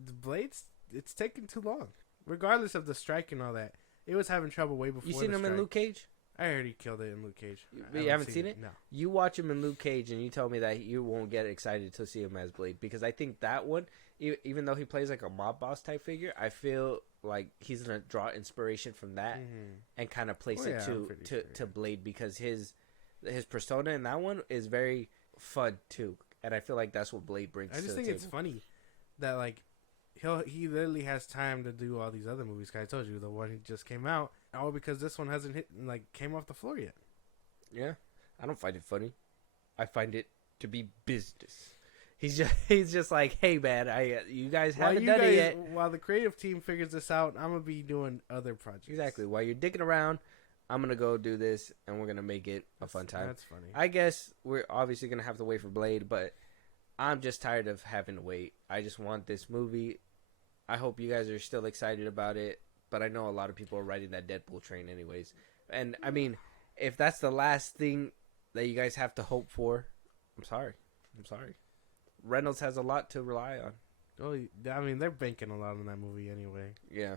the Blades, it's taking too long. Regardless of the strike and all that. It was having trouble way before the strike. You seen him in Luke Cage? I heard he killed it in Luke Cage. You haven't seen it? No. You watch him in Luke Cage, and you tell me that you won't get excited to see him as Blade, because I think that one, even though he plays like a mob boss type figure, I feel like he's gonna draw inspiration from that and kind of place it to Blade, because his persona in that one is very fun too, and I feel like that's what Blade brings. I just to think the it's table. funny that like he literally has time to do all these other movies. 'Cause I told you the one he just came out, all because this one hasn't came off the floor yet. Yeah, I don't find it funny. I find it to be business. He's just like, hey man, you guys haven't done it yet. While the creative team figures this out, I'm gonna be doing other projects. Exactly. While you're digging around, I'm gonna go do this, and we're gonna make it a fun time. That's funny. I guess we're obviously gonna have to wait for Blade, but I'm just tired of having to wait. I just want this movie. I hope you guys are still excited about it, but I know a lot of people are riding that Deadpool train anyways. And I mean, if that's the last thing that you guys have to hope for, I'm sorry. Reynolds has a lot to rely on. Oh, I mean, they're banking a lot on that movie anyway. Yeah.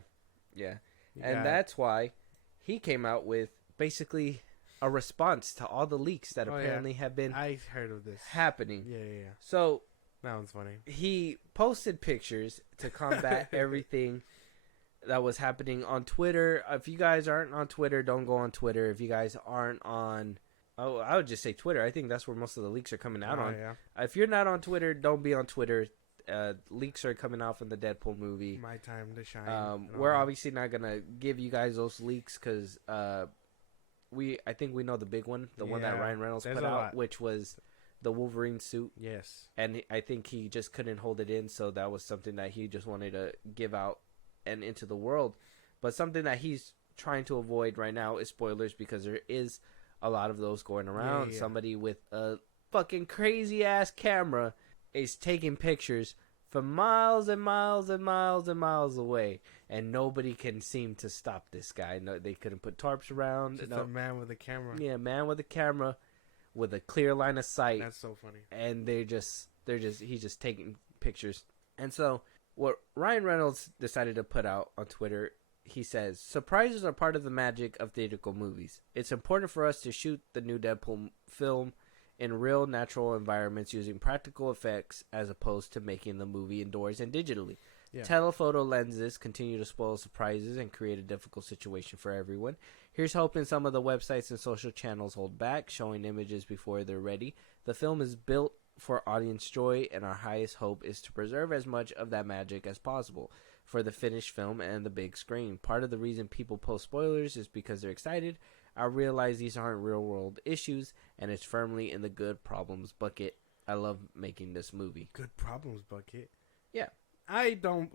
And that's why he came out with basically a response to all the leaks that apparently have been I heard of this happening. Yeah. So That one's funny. he posted pictures to combat everything that was happening on Twitter. If you guys aren't on Twitter, don't go on Twitter. If you guys aren't on, I would just say Twitter. I think that's where most of the leaks are coming out on. Yeah. If you're not on Twitter, don't be on Twitter. Leaks are coming out from the Deadpool movie. My time to shine. We're obviously not gonna give you guys those leaks because I think we know the big one, the one that Ryan Reynolds put out, which was the Wolverine suit. Yes. And I think he just couldn't hold it in, so that was something that he just wanted to give out and into the world. But something that he's trying to avoid right now is spoilers, because there is a lot of those going around. Yeah. Somebody with a fucking crazy ass camera is taking pictures from miles and miles and miles and miles away, and nobody can seem to stop this guy. No, they couldn't put tarps around. Just a man with a camera. Yeah, man with a camera with a clear line of sight. That's so funny. And he's just taking pictures. And so what Ryan Reynolds decided to put out on Twitter, he says, surprises are part of the magic of theatrical movies. It's important for us to shoot the new Deadpool film in real natural environments using practical effects as opposed to making the movie indoors and digitally. Yeah. Telephoto lenses continue to spoil surprises and create a difficult situation for everyone. Here's hoping some of the websites and social channels hold back, showing images before they're ready. The film is built for audience joy, and our highest hope is to preserve as much of that magic as possible for the finished film and the big screen. Part of the reason people post spoilers is because they're excited. I realize these aren't real-world issues, and it's firmly in the good problems bucket. I love making this movie. Good problems bucket? Yeah. I don't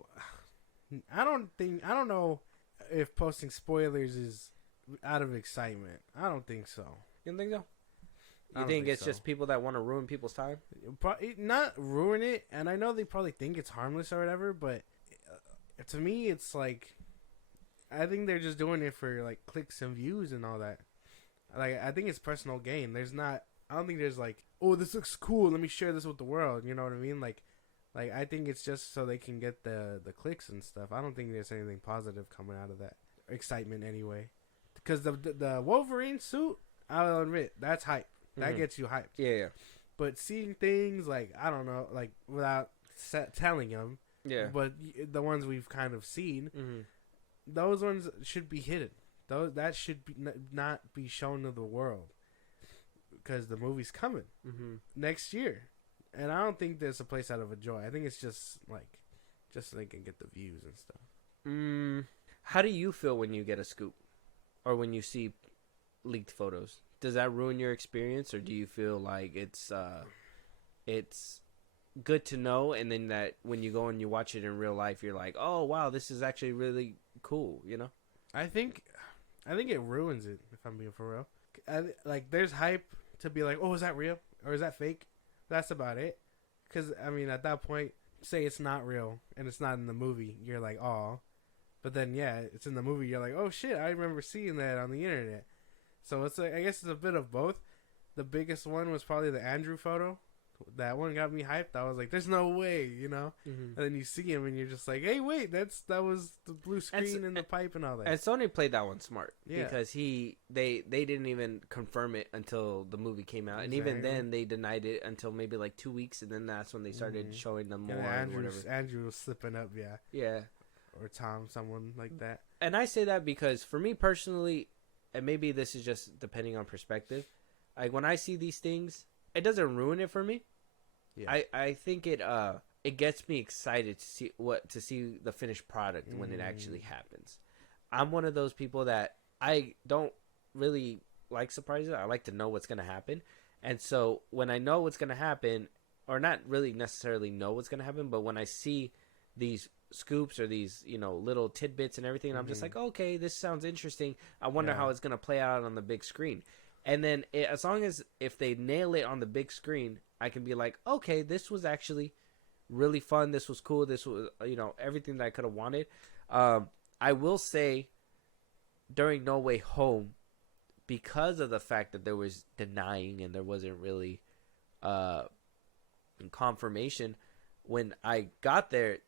know if posting spoilers is out of excitement. I don't think so. You don't think so? You think it's just people that want to ruin people's time? Not ruin it, and I know they probably think it's harmless or whatever, but to me, it's like, I think they're just doing it for like clicks and views and all that. Like, I think it's personal gain. I don't think there's like, oh, this looks cool, let me share this with the world. You know what I mean? Like I think it's just so they can get the clicks and stuff. I don't think there's anything positive coming out of that excitement anyway. Because the Wolverine suit, I'll admit, that's hype. That gets you hyped. Yeah. But seeing things like, I don't know, like without telling them. Yeah. But the ones we've kind of seen, those ones should be hidden. That should be not be shown to the world. Because the movie's coming next year. And I don't think there's a place out of a joy. I think it's just so they can get the views and stuff. How do you feel when you get a scoop? Or when you see leaked photos? Does that ruin your experience, or do you feel like it's good to know, and then that when you go and you watch it in real life, you're like, oh wow, this is actually really cool, you know? I think it ruins it, if I'm being for real. Like, there's hype to be like, oh, is that real or is that fake? That's about it. Because I mean, at that point, say it's not real and it's not in the movie, you're like, oh. But then yeah, it's in the movie. You're like, oh shit, I remember seeing that on the internet. So it's like, I guess it's a bit of both. The biggest one was probably the Andrew photo that one got me hyped. I was like, "There's no way," you know. Mm-hmm. And then you see him, and you're just like, "Hey, wait, that was the blue screen and the pipe and all that." And Sony played that one smart Yeah. because they didn't even confirm it until the movie came out, and even Exactly. then they denied it until maybe like 2 weeks, and then that's when they started showing them more. Yeah, and whatever. Andrew was slipping up, yeah, Yeah, or Tom, someone like that. and I say that because for me personally, and maybe this is just depending on perspective, like when I see these things, it doesn't ruin it for me. Yeah. I think it gets me excited to see the finished product when it actually happens. I'm one of those people that I don't really like surprises. I like to know what's going to happen. And so when I know what's going to happen, or not really necessarily know what's going to happen, but when I see these scoops or these, little tidbits and everything, and I'm just like, okay, this sounds interesting. I wonder how it's going to play out on the big screen. And then as long as if they nail it on the big screen, I can be like, okay, this was actually really fun. This was cool. This was, everything that I could have wanted. I will say during No Way Home, because of the fact that there was denying and there wasn't really confirmation, when I got there,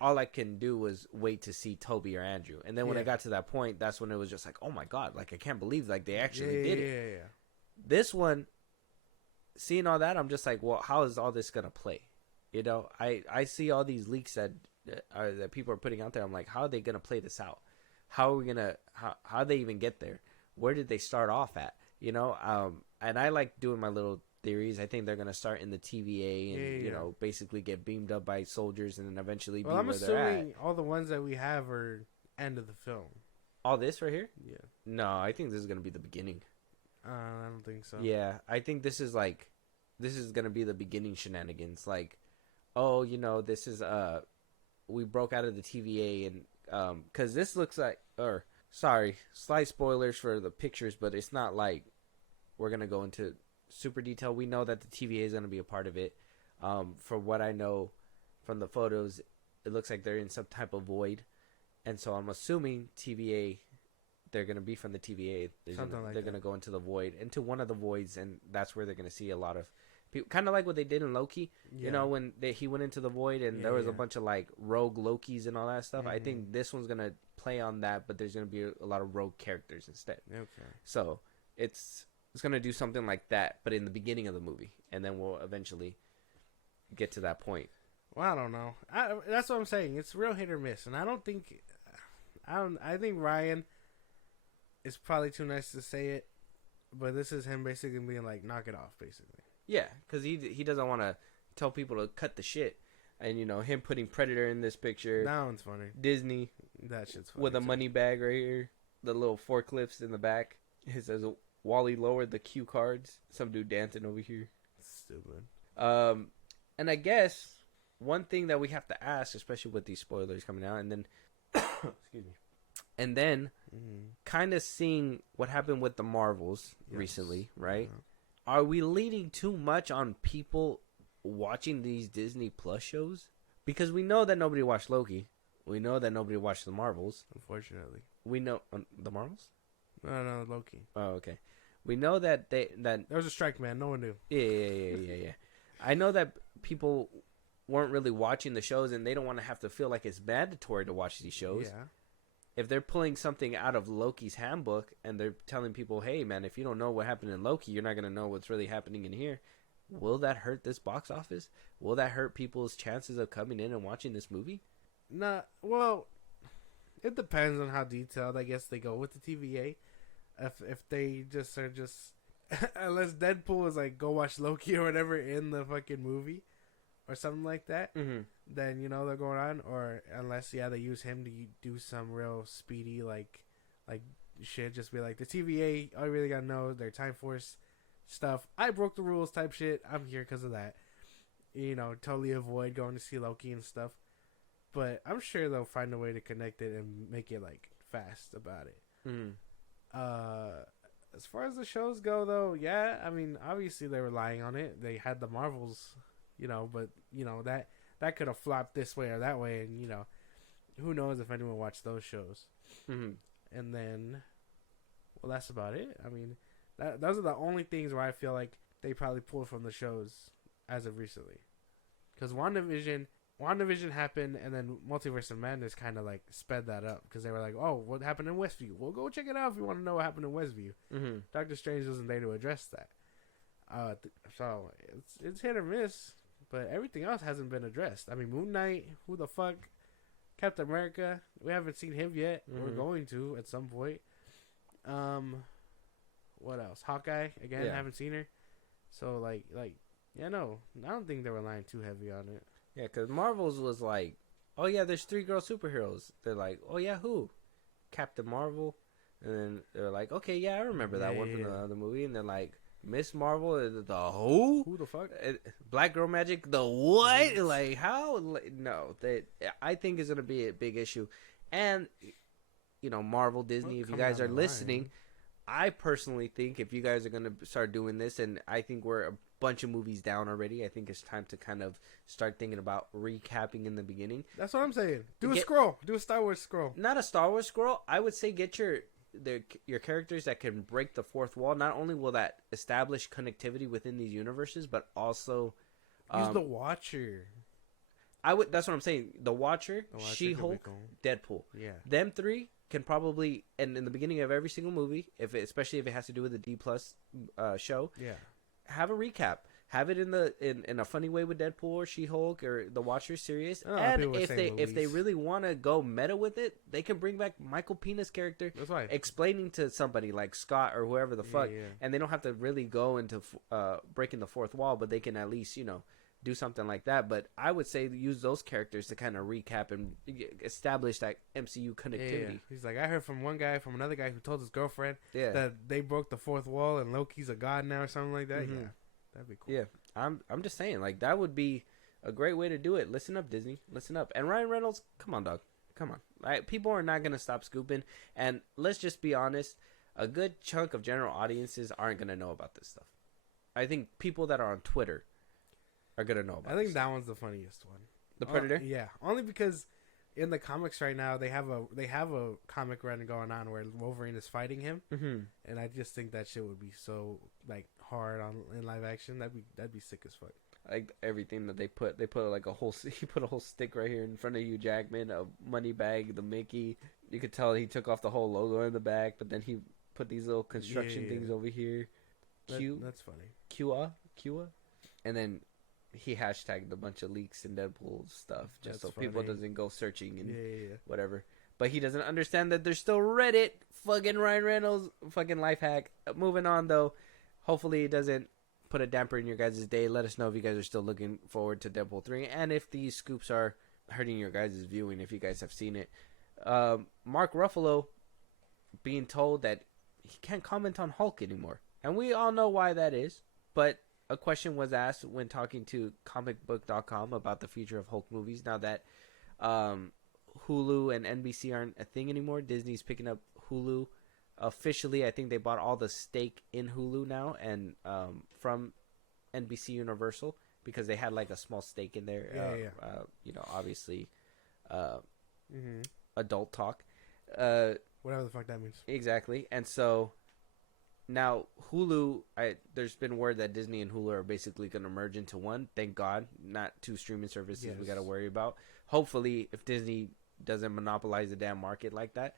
all I can do was wait to see Toby or Andrew. And then when I got to that point, that's when it was just like, oh my God, like I can't believe like they actually did it. Yeah. This one, seeing all that, I'm just like, well, how is all this going to play? I see all these leaks that people are putting out there. I'm like, how are they going to play this out? How are we going to, how they even get there? Where did they start off at? And I like doing my little theories. I think they're going to start in the TVA and, basically get beamed up by soldiers and then eventually be I'm where they're at. assuming all the ones that we have are end of the film. All this right here? Yeah. No, I think this is going to be the beginning. I don't think so. Yeah, I think this is going to be the beginning shenanigans. Like, oh, this is, we broke out of the TVA and, cause this looks like, sorry, slight spoilers for the pictures, but it's not like we're going to go into super detail. We know that the TVA is going to be a part of it. From what I know from the photos, it looks like they're in some type of void. And so I'm assuming TVA, they're going to be from the TVA. They're going to go into the void, into one of the voids, and that's where they're going to see a lot of people. Kind of like what they did in Loki, when he went into the void and there was a bunch of like rogue Lokis and all that stuff. I think this one's going to play on that, but there's going to be a lot of rogue characters instead. Okay. So it's going to do something like that, but in the beginning of the movie, and then we'll eventually get to that point. Well, I don't know. That's what I'm saying. It's real hit or miss, and I think Ryan is probably too nice to say it, but this is him basically being like, knock it off, basically. Yeah, because he doesn't want to tell people to cut the shit, and him putting Predator in this picture. That one's funny. Disney, that shit's funny with a too. money bag right here, the little forklifts in the back. It says Wally lowered the cue cards. Some dude dancing over here. Stupid. And I guess one thing that we have to ask, especially with these spoilers coming out, and then excuse me, and then kind of seeing what happened with the Marvels recently, right? Are we leaning too much on people watching these Disney Plus shows? Because we know that nobody watched Loki. We know that nobody watched the Marvels. Unfortunately. We know the Marvels? No, Loki. Oh, okay. We know that there was a strike, man. No one knew. Yeah. I know that people weren't really watching the shows, and they don't want to have to feel like it's mandatory to watch these shows. Yeah. If they're pulling something out of Loki's handbook and they're telling people, hey, man, if you don't know what happened in Loki, you're not going to know what's really happening in here. Will that hurt this box office? Will that hurt people's chances of coming in and watching this movie? Nah, well, it depends on how detailed, I guess, they go with the TVA. If they just are just... unless Deadpool is like, go watch Loki or whatever in the fucking movie or something like that, then, they're going on. Or unless, they use him to do some real speedy, like shit. Just be like, the TVA, all you really gotta know, their Time Force stuff. I broke the rules type shit. I'm here because of that. Totally avoid going to see Loki and stuff. But I'm sure they'll find a way to connect it and make it, like, fast about it. As far as the shows go, though, I mean, obviously they're relying on it. They had the Marvels, but, that could have flopped this way or that way. And, who knows if anyone watched those shows. And then, well, that's about it. I mean, those are the only things where I feel like they probably pulled from the shows as of recently. Because WandaVision happened, and then Multiverse of Madness kind of like sped that up because they were like, "Oh, what happened in Westview? Well, go check it out if you want to know what happened in Westview." Mm-hmm. Doctor Strange wasn't there to address that, so it's hit or miss. But everything else hasn't been addressed. I mean, Moon Knight, who the fuck? Captain America, we haven't seen him yet. Mm-hmm. We're going to at some point. What else? Hawkeye again. Yeah. Haven't seen her. So yeah, no, I don't think they were lying too heavy on it. Yeah, because Marvel's was like, oh yeah, there's 3 girl superheroes. They're like, oh yeah, who? Captain Marvel. And then they're like, okay, yeah, I remember that one from the other movie. And they're like, Miss Marvel, the who? Who the fuck? Black Girl Magic, the what? Like, how? No, I think is going to be a big issue. And, Marvel, Disney, if you guys are listening, I personally think if you guys are going to start doing this, and I think we're a bunch of movies down already, I think it's time to kind of start thinking about recapping in the beginning. That's what I'm saying. Do a scroll. Do a Star Wars scroll. Not a Star Wars scroll. I would say get your characters that can break the fourth wall. Not only will that establish connectivity within these universes, but also use the Watcher. That's what I'm saying. The Watcher, She-Hulk, cool. Deadpool. Yeah. Them 3 can probably, and in the beginning of every single movie, especially if it has to do with the D+ show, yeah, have a recap. Have it in a funny way with Deadpool or She-Hulk or the Watcher series. And if they really want to go meta with it, they can bring back Michael Pena's character. That's right. Explaining to somebody like Scott or whoever the fuck, and they don't have to really go into breaking the fourth wall, but they can at least do something like that. But I would say use those characters to kind of recap and establish that MCU connectivity. Yeah. He's like, I heard from another guy who told his girlfriend that they broke the fourth wall and Loki's a god now or something like that. Mm-hmm. Yeah. That'd be cool. Yeah, I'm just saying, like, that would be a great way to do it. Listen up, Disney. Listen up. And Ryan Reynolds, come on, dog. Come on. Like, people are not going to stop scooping. And let's just be honest, a good chunk of general audiences aren't going to know about this stuff. I think people that are on Twitter are going to know about it. I think that one's the funniest one. The Predator? Yeah. Only because in the comics right now, they have a comic run going on where Wolverine is fighting him. Mm-hmm. And I just think that shit would be so, like, hard in live action. That'd be sick as fuck. Like everything that they put like he put a whole stick right here in front of Hugh Jackman, a money bag, the Mickey. You could tell he took off the whole logo in the back, but then he put these little construction things over here. That's funny. Kua, and then he hashtagged a bunch of leaks and Deadpool stuff just so people doesn't go searching and whatever. But he doesn't understand that there's still Reddit. Fucking Ryan Reynolds, fucking life hack. Moving on though. Hopefully it doesn't put a damper in your guys' day. Let us know if you guys are still looking forward to Deadpool 3 and if these scoops are hurting your guys' viewing, if you guys have seen it. Mark Ruffalo being told that he can't comment on Hulk anymore. And we all know why that is. But a question was asked when talking to comicbook.com about the future of Hulk movies. Now that Hulu and NBC aren't a thing anymore, Disney's picking up Hulu. Officially, I think they bought all the stake in Hulu now, and from NBC Universal, because they had like a small stake in there. Obviously, adult talk. Whatever the fuck that means. Exactly, and so now Hulu. There's been word that Disney and Hulu are basically going to merge into one. Thank God, not two streaming services we got to worry about. Hopefully, if Disney doesn't monopolize the damn market like that.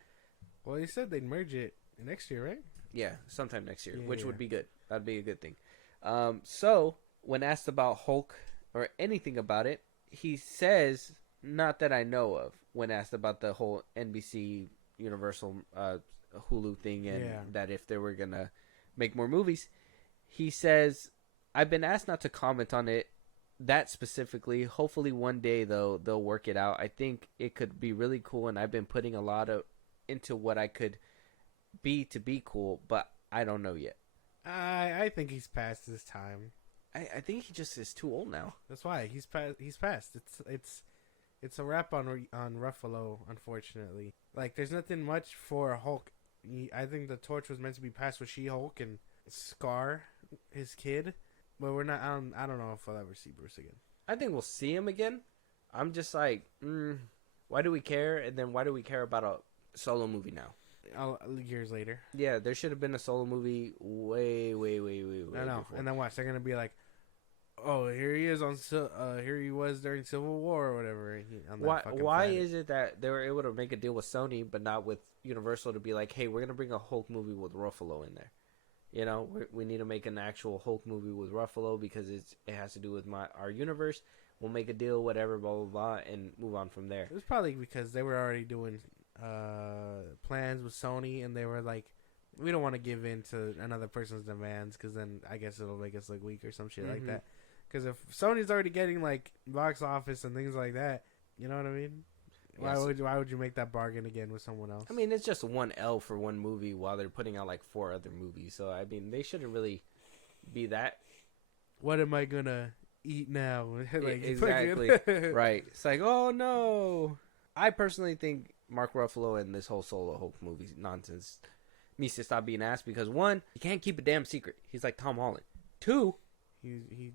Well, they said they'd merge it next year, right? Yeah, sometime next year, which would be good. That'd be a good thing. So, when asked about Hulk or anything about it, he says, not that I know of, when asked about the whole NBC Universal Hulu thing and that if they were going to make more movies, he says, I've been asked not to comment on it that specifically. Hopefully one day, though, they'll work it out. I think it could be really cool, and I've been putting a lot into what I could be to be cool, but I don't know yet. I think he's past his time. I think he just is too old now. That's why he's past. It's a wrap on Ruffalo, unfortunately. Like, there's nothing much for Hulk. I think the torch was meant to be passed with She-Hulk and Scar, his kid, but we're not. I don't know if I'll ever see Bruce again. I think we'll see him again. I'm just like, why do we care? And then why do we care about a solo movie now? Years later. Yeah, there should have been a solo movie way I know. before. And then watch, they're gonna be like, oh, here he is on. Here he was during Civil War or whatever. On that Why? fucking Why planet. is it that they were able to make a deal with Sony, but not with Universal to be like, hey, we're gonna bring a Hulk movie with Ruffalo in there. You know, we need to make an actual Hulk movie with Ruffalo because it has to do with our universe. We'll make a deal, whatever, blah blah blah, and move on from there. It was probably because they were already doing plans with Sony, and they were like, we don't want to give in to another person's demands because then I guess it'll make us look weak or some shit like that. Because if Sony's already getting like box office and things like that, you know what I mean? Yes. Why would you make that bargain again with someone else? I mean, it's just one L for one movie while they're putting out like 4 other movies. So I mean, they shouldn't really be that. What am I gonna eat now? Like, exactly. Right. It's like, oh no. I personally think Mark Ruffalo and this whole solo Hulk movie nonsense needs to stop being asked because 1, he can't keep a damn secret. He's like Tom Holland. 2, he's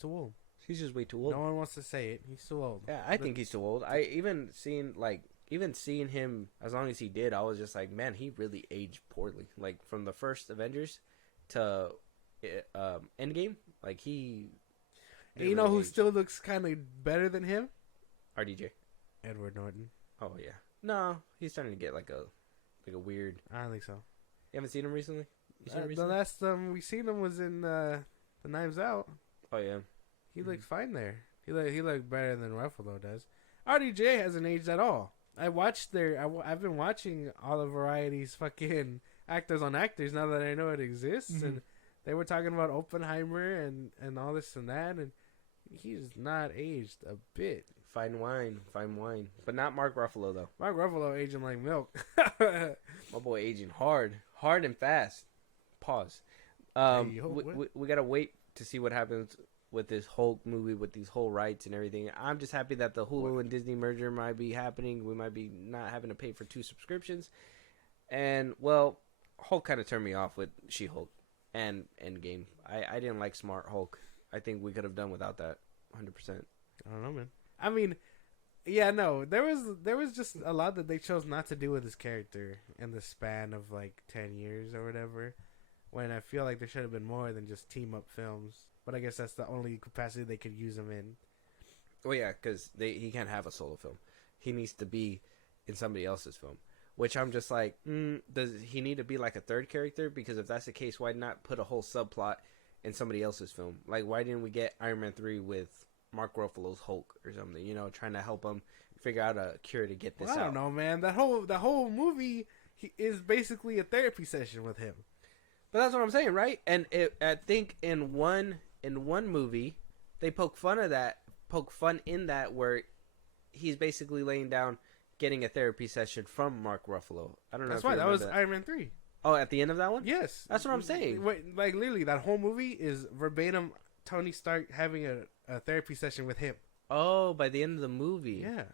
too old. he's just way too old. No one wants to say it. He's too old. Yeah, I think he's too old. I even seeing him as long as he did, I was just like, man, he really aged poorly. Like from the first Avengers to Endgame, like he. You know who still looks kind of better than him? RDJ. Edward Norton. Oh yeah. No, he's starting to get like a weird. I don't think so. You haven't seen him recently? You seen him The recently? last we seen him was in the Knives Out. Oh yeah. He looked fine there. He looked better than Ruffalo does. RDJ hasn't aged at all. I've been watching all of Variety's fucking actors on actors now that I know it exists, and they were talking about Oppenheimer and all this and that, and he's not aged a bit. Fine wine, but not Mark Ruffalo though. Mark Ruffalo aging like milk. My boy aging hard and fast. Pause. We gotta wait to see what happens with this Hulk movie, with these whole rights and everything. I'm just happy that the Hulu and Disney merger might be happening. We might be not having to pay for 2 subscriptions. And, well, Hulk kind of turned me off with She-Hulk and Endgame. I didn't like Smart Hulk. I think we could have done without that 100%. I don't know, man. I mean, yeah, no, there was just a lot that they chose not to do with his character in the span of like 10 years or whatever, when I feel like there should have been more than just team up films. But I guess that's the only capacity they could use him in. Well, yeah, because he can't have a solo film. He needs to be in somebody else's film. Which I'm just like, does he need to be like a third character? Because if that's the case, why not put a whole subplot in somebody else's film? Like, why didn't we get Iron Man 3 with Mark Ruffalo's Hulk or something? You know, trying to help him figure out a cure to get this out. I don't know, man. The whole movie is basically a therapy session with him. But that's what I'm saying, right? And I think in one movie, they poke fun in that where he's basically laying down, getting a therapy session from Mark Ruffalo. I don't know. That's why that was Iron Man 3. Oh, at the end of that one? Yes. That's what I'm saying. Wait, like literally, that whole movie is verbatim Tony Stark having a therapy session with him. Oh, by the end of the movie. Yeah.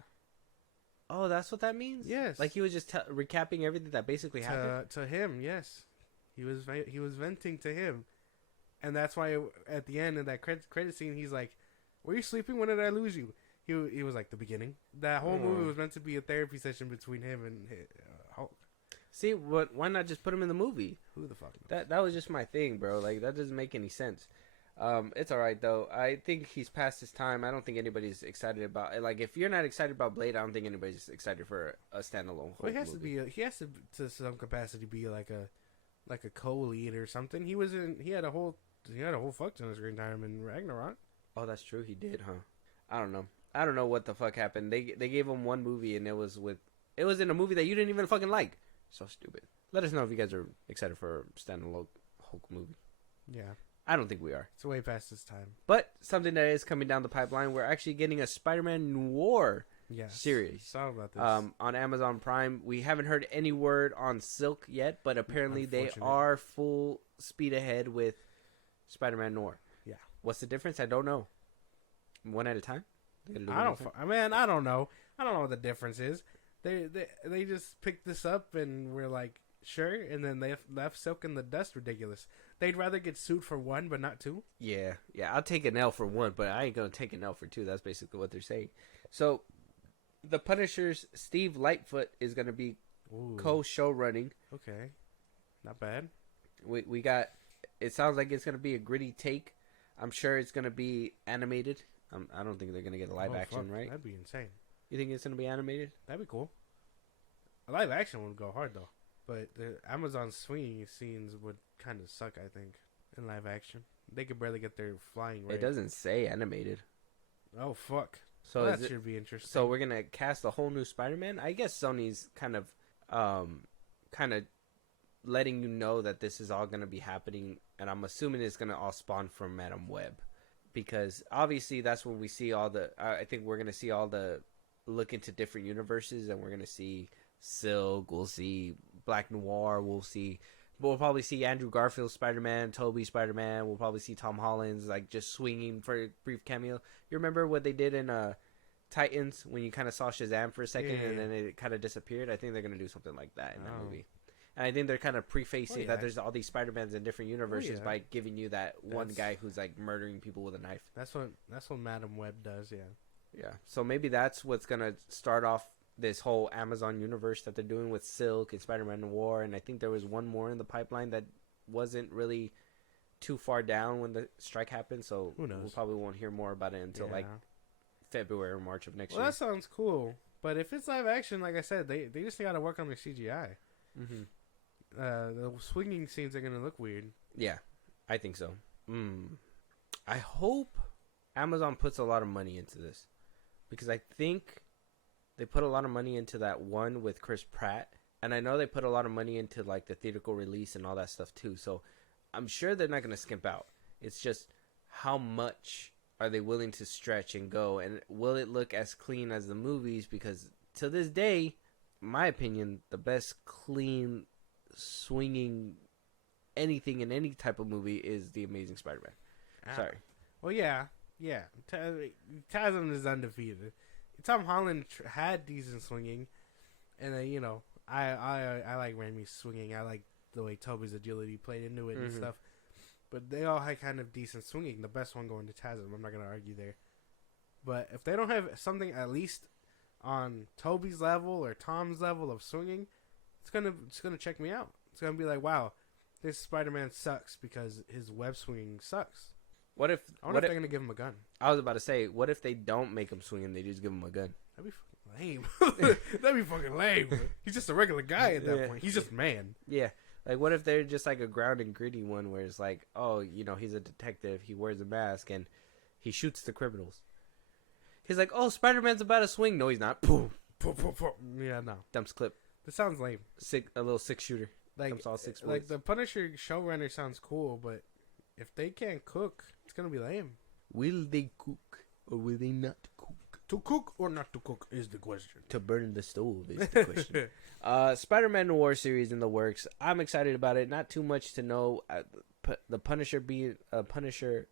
Oh, that's what that means? Yes. Like he was just recapping everything that basically happened? To him, yes. He was venting to him. And that's why at the end of that credit scene, he's like, "Were you sleeping? When did I lose you?" He was like, the beginning. That whole movie was meant to be a therapy session between him and Hulk. See, why not just put him in the movie? Who the fuck knows? That was just my thing, bro. Like, that doesn't make any sense. It's alright, though. I think he's past his time. I don't think anybody's excited about it. Like, if you're not excited about Blade, I don't think anybody's excited for a standalone Hulk movie. He has to some capacity be like a co-lead or something. He had a whole fuck ton of screen time in Ragnarok. Oh, that's true. He did, huh? I don't know what the fuck happened. They gave him one movie, and it was in a movie that you didn't even fucking like. So stupid. Let us know if you guys are excited for a standalone Hulk movie. Yeah. I don't think we are. It's way past this time. But something that is coming down the pipeline, we're actually getting a Spider-Man Noir series. Saw about this. On Amazon Prime. We haven't heard any word on Silk yet, but apparently they are full speed ahead with Spider-Man Noir. Yeah. What's the difference? I don't know. One at a time? I don't know. I don't know what the difference is. They just picked this up and we're like, sure, and then they left Silk in the dust. Ridiculous. They'd rather get sued for 1 but not 2. Yeah, I'll take an L for 1, but I ain't gonna take an L for 2. That's basically what they're saying. So, the Punisher's Steve Lightfoot is gonna be co-show running. Okay, not bad. We got. It sounds like it's gonna be a gritty take I'm sure it's gonna be animated. I don't think they're gonna get a live action, right? That'd be insane. You think it's gonna be animated? That'd be cool. A live action would go hard though, but the Amazon swinging scenes would kind of suck. I think in live action, they could barely get their flying right. It doesn't say animated. Oh fuck! So Well, that should be interesting. So we're gonna cast a whole new Spider-Man. I guess Sony's kind of letting you know that this is all gonna be happening, and I'm assuming it's gonna all spawn from Madam Web, because obviously that's when we see all the. I think we're gonna see all the look into different universes, and we're gonna see Silk. We'll see Black Noir. We'll probably see Andrew Garfield's Spider-Man, Tobey Spider-Man. We'll probably see Tom Holland's like just swinging for a brief cameo. You remember what they did in Titans when you kind of saw Shazam for a second and then it kind of disappeared? I think they're gonna do something like that in that movie. And I think they're kind of prefacing that there's all these Spider-Mans in different universes by giving you that one guy who's like murdering people with a knife. That's what Madam Web does. Yeah. So maybe that's what's gonna start off this whole Amazon universe that they're doing with Silk and Spider-Man Noir, and I think there was one more in the pipeline that wasn't really too far down when the strike happened, so who knows? We probably won't hear more about it until like February or March of next year. Well, that sounds cool, but if it's live action, like I said, they just got to work on their CGI. The swinging scenes are gonna look weird. Yeah, I think so. I hope Amazon puts a lot of money into this, because I think they put a lot of money into that one with Chris Pratt, and I know they put a lot of money into like the theatrical release and all that stuff too. So I'm sure they're not going to skimp out. It's just how much are they willing to stretch and go, and will it look as clean as the movies? Because to this day, in my opinion, the best clean swinging anything in any type of movie is The Amazing Spider-Man. Sorry. Well, yeah. Tasm is undefeated. Tom Holland had decent swinging, and I like Raimi's swinging. I like the way Tobey's agility played into it and stuff. But they all had kind of decent swinging. The best one going to Tasm. I'm not gonna argue there. But if they don't have something at least on Tobey's level or Tom's level of swinging, it's gonna check me out. It's gonna be like, wow, this Spider-Man sucks because his web swinging sucks. I wonder if they're gonna give him a gun. I was about to say, what if they don't make him swing and they just give him a gun? That'd be fucking lame. That'd be fucking lame. He's just a regular guy at that point. He's just man. Yeah. Like, what if they're just like a ground and gritty one where it's like, oh, he's a detective. He wears a mask and he shoots the criminals. He's like, oh, Spider-Man's about to swing. No, he's not. Boom. Yeah, no. Dumps clip. This sounds lame. A little six-shooter. Like the Punisher showrunner sounds cool, but if they can't cook, it's gonna be lame. Will they cook or will they not cook? To cook or not to cook is the question. To burn the stove is the question. Spider-Man Noir series in the works. I'm excited about it. Not too much to know. The Punisher being a Punisher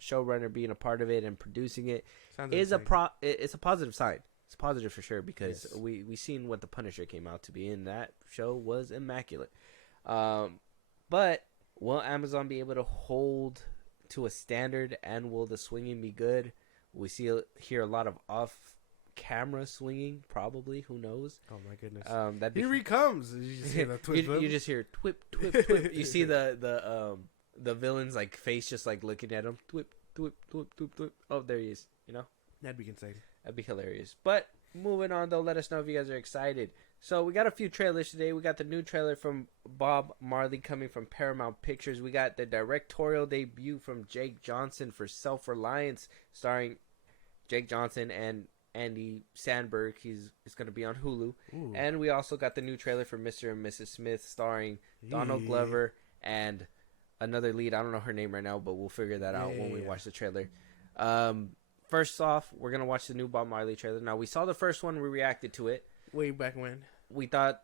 showrunner, being a part of it and producing it is it's a positive sign. It's positive for sure, because we seen what the Punisher came out to be, and that show was immaculate. But will Amazon be able to hold to a standard, and will the swinging be good? We hear a lot of off-camera swinging, probably. Who knows? Oh my goodness! Here he comes. You just hear the twip. You just hear twip, twip, twip. You see the villain's like face just like looking at him. Twip, twip, twip, twip, twip. Oh, there he is. That'd be insane. That'd be hilarious. But moving on, though, let us know if you guys are excited. So we got a few trailers today. We got the new trailer from Bob Marley coming from Paramount Pictures. We got the directorial debut from Jake Johnson for Self-Reliance, starring Jake Johnson and Andy Samberg. It's going to be on Hulu. Ooh. And we also got the new trailer for Mr. and Mrs. Smith, starring Donald Glover and another lead. I don't know her name right now, but we'll figure that out when we watch the trailer. First off, we're going to watch the new Bob Marley trailer. Now, we saw the first one. We reacted to it. Way back when. We thought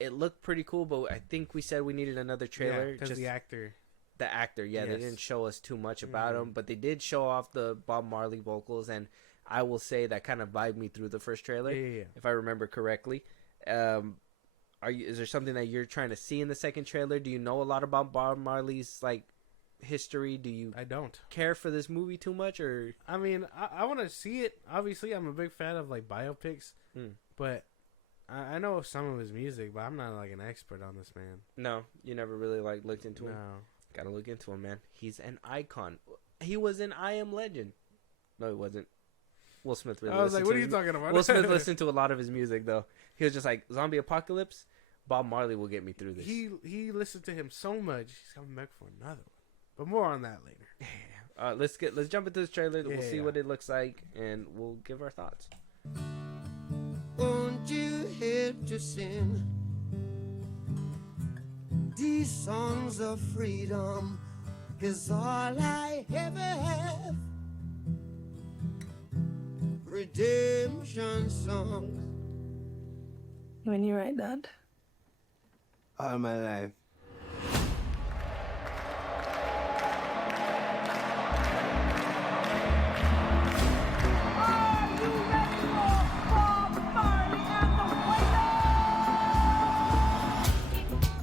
it looked pretty cool, but I think we said we needed another trailer. Yeah, because the actor. The actor, yes. They didn't show us too much about him, but they did show off the Bob Marley vocals, and I will say that kind of vibed me through the first trailer, if I remember correctly. Is there something that you're trying to see in the second trailer? Do you know a lot about Bob Marley's history? I don't care for this movie too much, or I mean, I want to see it. Obviously, I'm a big fan of biopics, but I know some of his music, but I'm not an expert on this man. No, you never really looked into him. No, Gotta look into him, man. He's an icon. He was in I Am Legend. No, he wasn't. Will Smith really I was like, listened what to are you talking about? Will Smith listened to a lot of his music, though. He was just like, zombie apocalypse, Bob Marley will get me through this. He listened to him so much, he's coming back for another one. But more on that later. Let's jump into this trailer. We'll see Yeah. what it looks like, and we'll give our thoughts. Won't you help to sing these songs of freedom? Is all I ever have. Redemption songs. When you write that? All my life.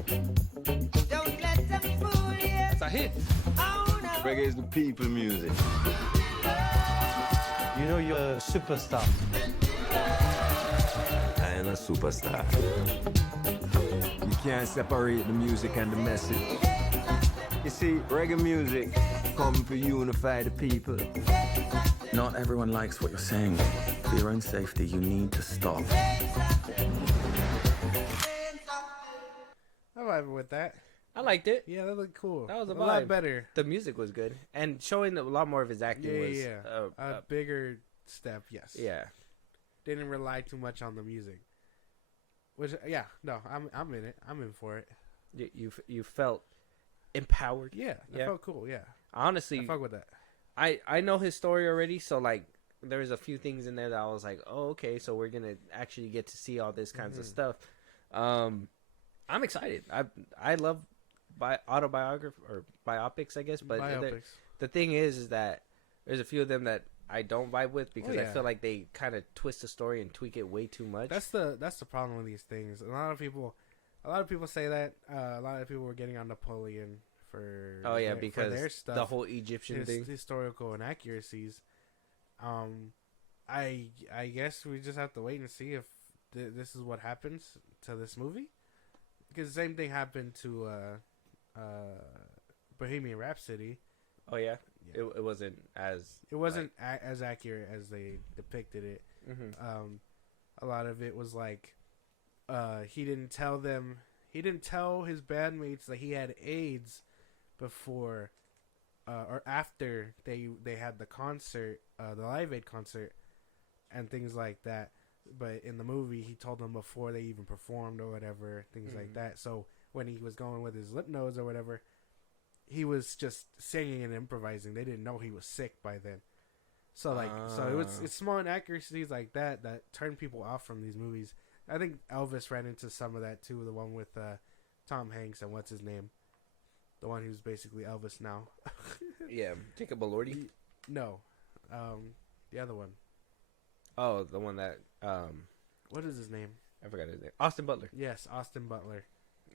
Don't let them fool you. That's a hit. Oh, no. Reggae is the people music. You know you're a superstar. I am a superstar. You can't separate the music and the message. You see, reggae music come to unify the people. Not everyone likes what you're saying. For your own safety, you need to stop. I'm vibing with that. I liked it. Yeah, that looked cool. That was a lot vibe. better. The music was good, and showing a lot more of his acting was. A bigger step, yes. Yeah. Didn't rely too much on the music. Which, yeah, no, I'm in it. I'm in for it. You felt empowered. Yeah, that Yeah. felt cool. Yeah, Honestly, I fuck with that. I know his story already, so like there's a few things in there that I was like, oh, okay, so we're gonna actually get to see all this kinds of stuff. I'm excited. I love autobiography or biopics, I guess, but Biopics. the thing is that there's a few of them that I don't vibe with because I yeah. feel like they kind of twist the story and tweak it way too much. That's the problem with these things. A lot of people say that. A lot of people were getting on Napoleon for for because their stuff, the whole Egyptian thing. historical inaccuracies. I guess we just have to wait and see if this is what happens to this movie, because the same thing happened to Bohemian Rhapsody. Oh yeah, Yeah. it wasn't as as accurate as they depicted it. Mhm. A lot of it was like he didn't tell his bandmates that he had AIDS before or after they had the concert, the Live Aid concert and things like that. But in the movie he told them before they even performed or whatever, things like that. So when he was going with his lip nose or whatever, he was just singing and improvising. They didn't know he was sick by then. So it's small inaccuracies like that turn people off from these movies. I think Elvis ran into some of that too. The one with Tom Hanks and what's his name, the one who's basically Elvis now. Yeah, Jacob Elordi. No, the other one. Oh, the one that What is his name? I forgot his name. Austin Butler. Yes, Austin Butler.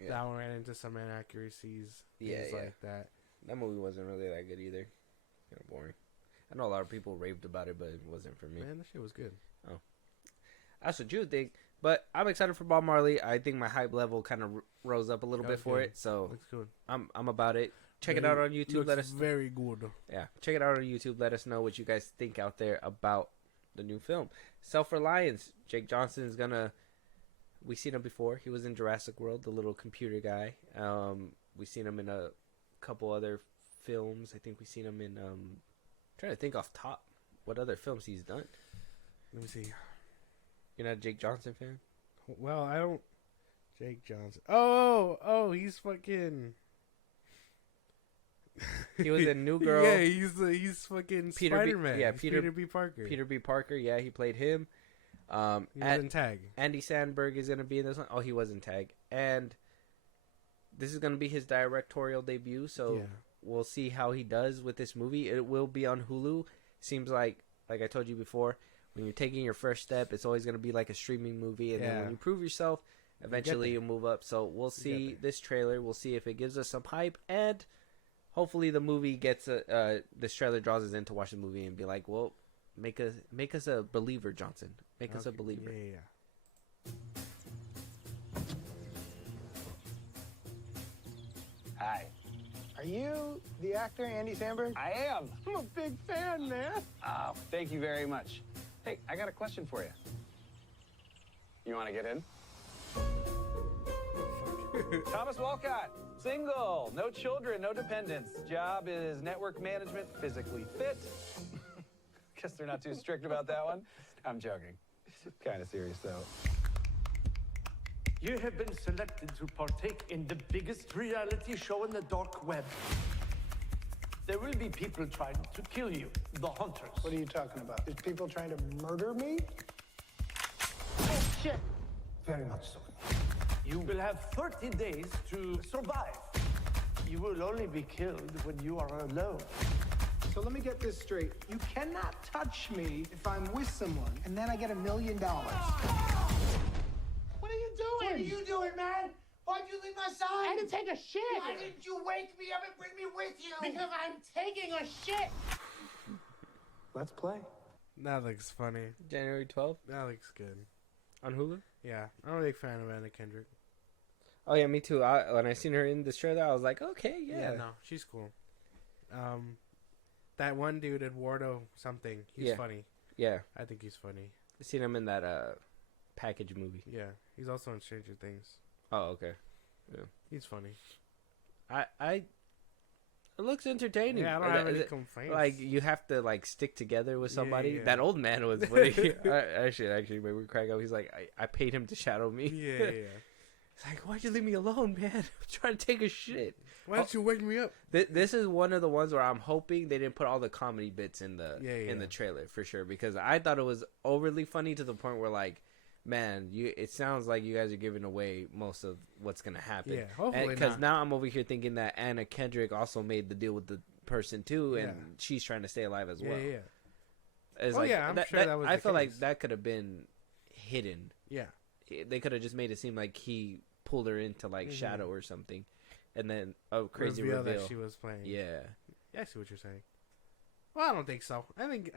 Yeah. That one ran into some inaccuracies. Things like that. That movie wasn't really that good either. Kind of boring. I know a lot of people raved about it, but it wasn't for me. Man, that shit was good. That's what you would think. But I'm excited for Bob Marley. I think my hype level kind of rose up a little That bit was for good. it. So Looks good. I'm about it. Check it out on YouTube. Looks Let us very good. check it out on YouTube. Let us know what you guys think out there about the new film. Self-Reliance. Jake Johnson is gonna. We've seen him before. He was in Jurassic World, the little computer guy. We've seen him in a couple other films. I think we've seen him in. Trying to think off top what other films he's done. Let me see. You're not a Jake Johnson fan? Well, I don't. Jake Johnson. Oh, he's fucking. He was in New Girl. Yeah, he's fucking Peter B- Spider-Man. yeah, He's Peter- Peter B. Parker. Peter B. Parker. Yeah, he played him. He was in Tag. Andy Sandberg is going to be in this one. Oh, he was in Tag. And this is going to be his directorial debut, so Yeah. we'll see how he does with this movie. It will be on Hulu. Seems like I told you before, when you're taking your first step, it's always going to be like a streaming movie. And then Yeah. when you prove yourself, eventually there. you'll move up. So we'll see there. this trailer. We'll see if it gives us some hype. And hopefully the movie gets this trailer draws us in to watch the movie and be like, well, make us a believer, Johnson. Make us a Okay, believer. Yeah. Hi, Are you the actor Andy Samberg? I am. I'm a big fan, man. Oh, thank you very much. Hey, I got a question for you. You want to get in? Thomas Walcott, single, no children, no dependents. Job is network management, physically fit. Guess they're not too strict about that one. I'm joking. Kind of serious, though. You have been selected to partake in the biggest reality show in the dark web. There will be people trying to kill you, the hunters. What are you talking about? There's people trying to murder me? Oh, shit. Very much so. You will have 30 days to survive. You will only be killed when you are alone. So let me get this straight. You cannot touch me if I'm with someone, and then I get $1 million. What are you doing? What are you doing, man? Why'd you leave my side? I had to take a shit. Why didn't you wake me up and bring me with you? Because I'm taking a shit. Let's play. That looks funny. January 12th That looks good. on Hulu. Yeah, I'm a big fan of Anna Kendrick. Oh yeah, me too. When I seen her in this trailer, I was like, okay, yeah. No, she's cool. That one dude, Eduardo something, he's Yeah. funny. Yeah, I think he's funny. I seen him in that package movie. Yeah, he's also in Stranger Things. Oh, okay. He's funny. It looks entertaining. Yeah, I don't have any complaints. Like you have to like stick together with somebody. yeah. That old man was funny. Actually made me crack up. He's like, I paid him to shadow me. Yeah. It's like, why'd you leave me alone, man? I'm trying to take a shit. Why don't you wake me up? This is one of the ones where I'm hoping they didn't put all the comedy bits in the in the trailer for sure, because I thought it was overly funny to the point where like, man, it sounds like you guys are giving away most of what's gonna happen. Yeah, hopefully because not. now I'm over here thinking that Anna Kendrick also made the deal with the person too, and Yeah. she's trying to stay alive as well. Yeah. It's Oh, like, yeah, I'm sure that was I the feel like case. that could have been hidden. Yeah. They could have just made it seem like he pulled her into like shadow or something, and then a crazy reveal that she was playing. Yeah. Yeah, I see what you're saying. Well, I don't think so. I think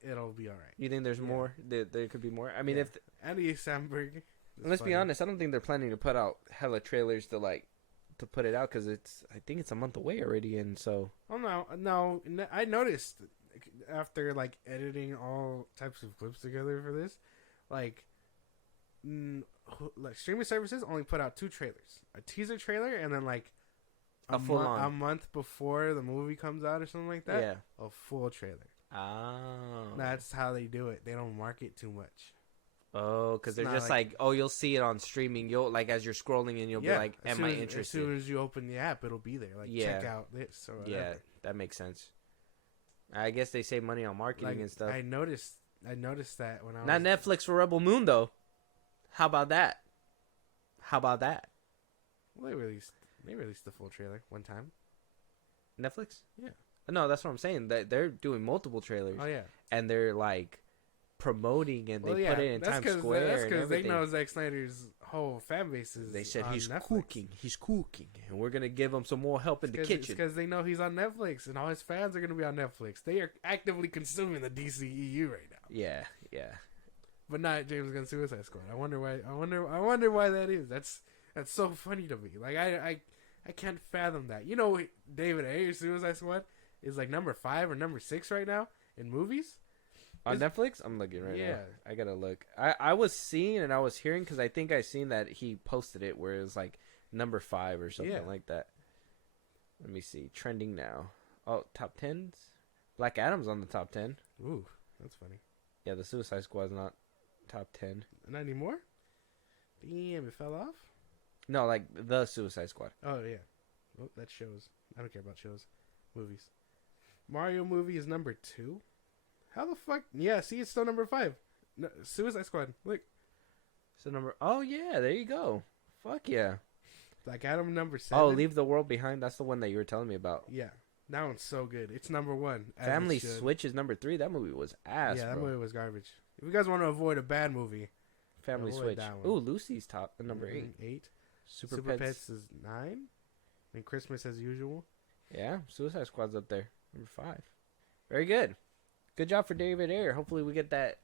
it'll be all right. You think there's more? There could be more. I mean, if Andy Samberg. let's be honest, I don't think they're planning to put out hella trailers to put it out, because I think it's a month away already, and so. Oh no! I noticed after like editing all types of clips together for this, like streaming services only put out 2 trailers: a teaser trailer, and then like A full on. a month before the movie comes out or something like that. Yeah. A full trailer. Oh. That's how they do it. They don't market too much. Oh, because It's they're not just like, oh, you'll see it on streaming. You'll like as you're scrolling and you'll be like, am I interested? As soon as you open the app, it'll be there. Like, check out this or whatever. Yeah, that makes sense. I guess they save money on marketing Like, and stuff. I noticed that when I was Not Netflix for Rebel Moon though. How about that? How about that? Well, they released the full trailer one time. Netflix? Yeah. No, that's what I'm saying. They're doing multiple trailers. Oh yeah. And they're like promoting, and they put it in Times Square. That's and because they everything. know Zack Snyder's whole fan base is. They said on he's Netflix. He's cooking, and we're gonna give him some more help in the It's kitchen. because they know he's on Netflix, and all his fans are gonna be on Netflix. They are actively consuming the DCEU right now. Yeah. But not James Gunn's Suicide Squad. I wonder why. I wonder why that is. That's so funny to me. Like I can't fathom that. You know, David Ayer's Suicide Squad is like number 5 or number 6 right now in movies. On Netflix? I'm looking right now. Yeah. I gotta look. I was seeing and I was hearing, because I think I seen that he posted it where it was like number 5 or something like that. Let me see. Trending now. Oh, top 10s? Black Adam's on the top 10. Ooh, that's funny. Yeah, the Suicide Squad's not top 10. Not anymore? Damn, it fell off? No, like the Suicide Squad. Oh, yeah. Oh, that shows. I don't care about shows. Movies. Mario movie is number 2? How the fuck? Yeah, see, it's still number 5. No, Suicide Squad. Look. So oh yeah, there you go. Fuck yeah. Black Adam number 7. Oh, Leave the World Behind. That's the one that you were telling me about. Yeah. That one's so good. It's number 1. Family Switch is number 3. That movie was ass, Yeah, that bro. movie was garbage. If you guys want to avoid a bad movie, Family avoid Switch. that one. Ooh, Lucy's top. Number 8. 8. Super Super Pets. Pets is 9. And Christmas as usual. Yeah, Suicide Squad's up there. Number 5. Very good. Good job for David Ayer. Hopefully we get that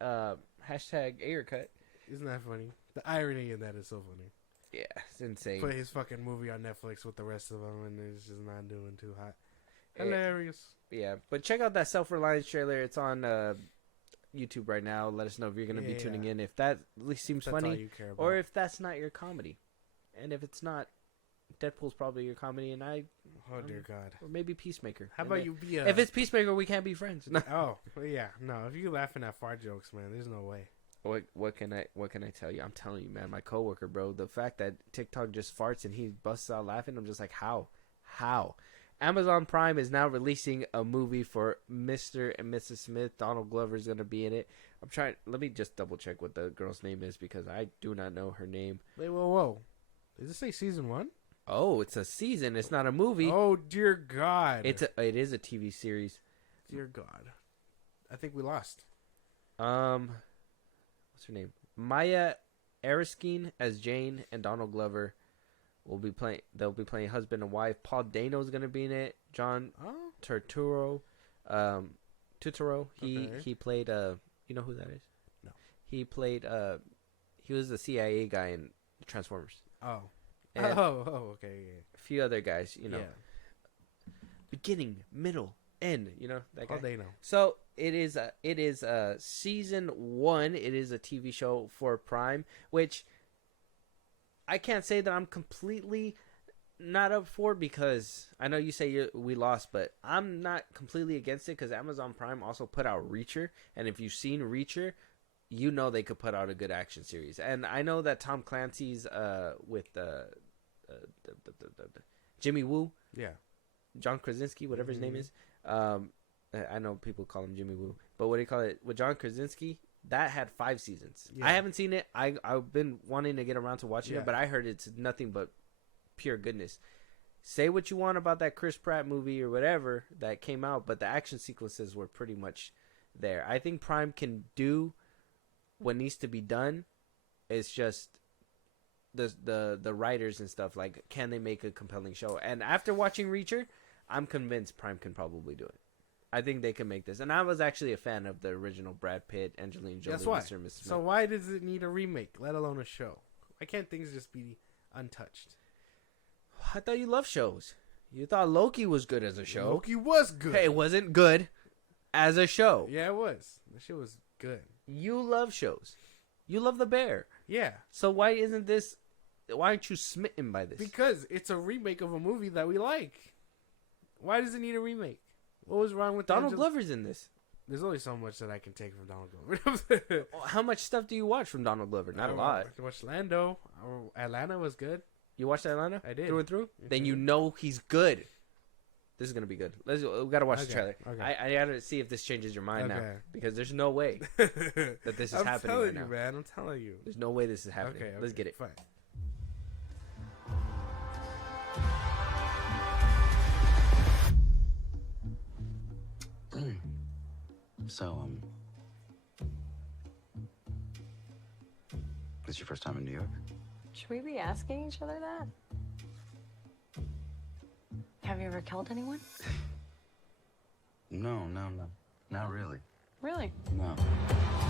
hashtag Ayer cut. Isn't that funny? The irony in that is so funny. Yeah, it's insane. Put his fucking movie on Netflix with the rest of them, and it's just not doing too hot. Eh, Hilarious. Yeah, but check out that Self-Reliance trailer. It's on YouTube right now. Let us know if you're going to be tuning in. If that at least seems That's all funny, you care about. or if that's not your comedy. And if it's not, Deadpool's probably your comedy, and Oh dear God. or maybe Peacemaker. How And about then- you be a? If it's Peacemaker, we can't be friends. No. Oh well, yeah, no. If you're laughing at fart jokes, man, there's no way. What can I tell you? I'm telling you, man. My coworker, bro. The fact that TikTok just farts and he busts out laughing, I'm just like, how? Amazon Prime is now releasing a movie for Mr. and Mrs. Smith. Donald Glover is gonna be in it. Let me just double check what the girl's name is because I do not know her name. Wait, whoa. Does it say season 1? Oh, it's a season. It's not a movie. Oh dear God. It is a TV series. Dear God. I think we lost. What's her name? Maya Erskine as Jane, and Donald Glover will be playing. They'll be playing husband and wife. Paul Dano's gonna be in it. John Turturro. He played. You know who that is? No. He played. He was the CIA guy in Transformers. Oh. And Okay. Yeah. a few other guys. You know. Yeah. Beginning, middle, end. You know that guy. Paul Dano. So it is season 1. It is a TV show for Prime, which I can't say that I'm completely not up for because I know you say we lost, but I'm not completely against it because Amazon Prime also put out Reacher, and if you've seen Reacher, you know they could put out a good action series. And I know that Tom Clancy's with Jimmy Woo. Yeah. John Krasinski, whatever his name is. I know people call him Jimmy Woo, but what do you call it? With John Krasinski, that had 5 seasons. Yeah. I haven't seen it. I've been wanting to get around to watching it, but I heard it's nothing but pure goodness. Say what you want about that Chris Pratt movie or whatever that came out, but the action sequences were pretty much there. I think Prime can do what needs to be done. It's just the writers and stuff, like, can they make a compelling show? And after watching Reacher, I'm convinced Prime can probably do it. I think they can make this. And I was actually a fan of the original Brad Pitt, Angelina Jolie, That's why. Mr. and Mrs. Smith. So why does it need a remake, let alone a show? Why can't things just be untouched? I thought you loved shows. You thought Loki was good as a show. Loki was good. Hey, it wasn't good as a show. Yeah, it was. The shit was good. You love shows. You love The Bear. Yeah. So why aren't you smitten by this? Because it's a remake of a movie that we like. Why does it need a remake? What was wrong with Donald Glover's in this. There's only so much that I can take from Donald Glover. How much stuff do you watch from Donald Glover? Not a lot. I watched Lando. Atlanta was good. You watched Atlanta? I did. Through and through? Mm-hmm. Then you know he's good. This is going to be good. We got to watch the trailer. Okay. I got to see if this changes your mind now. Okay. Because there's no way that this is happening right now. I'm telling you, man. I'm telling you. There's no way this is happening. Okay. Let's get it. Fine. So, this your first time in New York? Should we be asking each other that? Have you ever killed anyone? No. Not really. Really? No.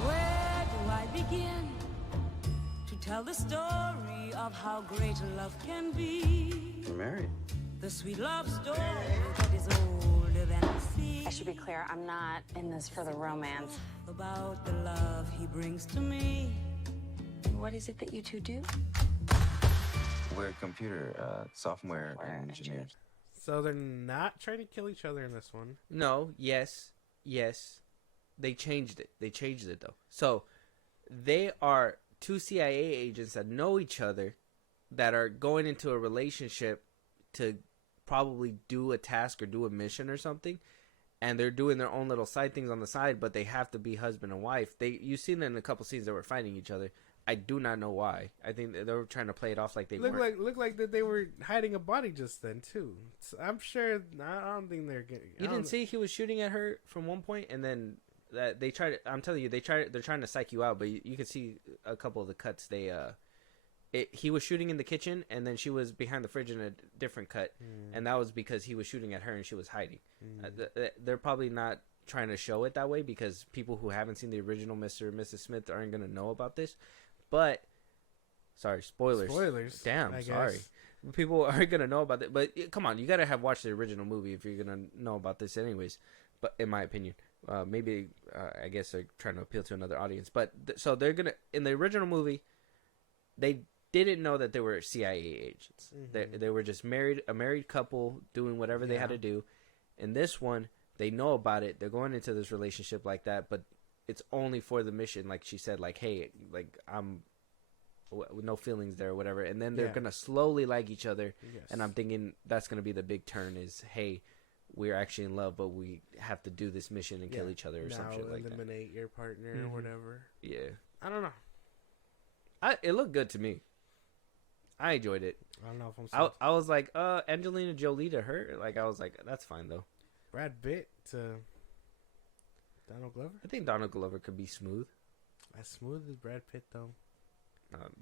Where do I begin to tell the story of how great love can be? You're married. The sweet love story that is older than the sea. I should be clear, I'm not in this for the romance. About the love he brings to me. What is it that you two do? We're computer software engineers. So they're not trying to kill each other in this one. No, yes. They changed it though. So they are 2 CIA agents that know each other that are going into a relationship to probably do a task or do a mission or something. And they're doing their own little side things on the side, but they have to be husband and wife. You've seen in a couple scenes they were fighting each other. I do not know why. I think they were trying to play it off like they weren't. Look like that they were hiding a body just then too. So I'm sure. I don't think they're getting. You didn't see he was shooting at her from one point, and then that they tried. I'm telling you, they're trying to psych you out, but you can see a couple of the cuts. He was shooting in the kitchen, and then she was behind the fridge in a different cut, and that was because he was shooting at her and she was hiding. They're probably not trying to show it that way because people who haven't seen the original Mr. and Mrs. Smith aren't going to know about this. But Sorry, spoilers. Spoilers. Damn, I sorry. guess. People are gonna know about it, but come on, you gotta have watched the original movie if you're gonna know about this, anyways. But in my opinion, maybe I guess they're trying to appeal to another audience. But so they're gonna in the original movie, they didn't know that they were CIA agents. They were just a married couple doing whatever they had to do. In this one, they know about it. They're going into this relationship like that, but it's only for the mission. Like she said, like, hey, like I'm. With no feelings there or whatever, and then they're gonna slowly like each other, and I'm thinking that's gonna be the big turn is, hey, we're actually in love, but we have to do this mission and kill each other or some shit like that. Eliminate your partner or whatever. Yeah, I don't know. It looked good to me. I enjoyed it. I don't know if I'm. I was like, Angelina Jolie to her, like I was like, that's fine though. Brad Pitt to Donald Glover. I think Donald Glover could be smooth. As smooth as Brad Pitt though.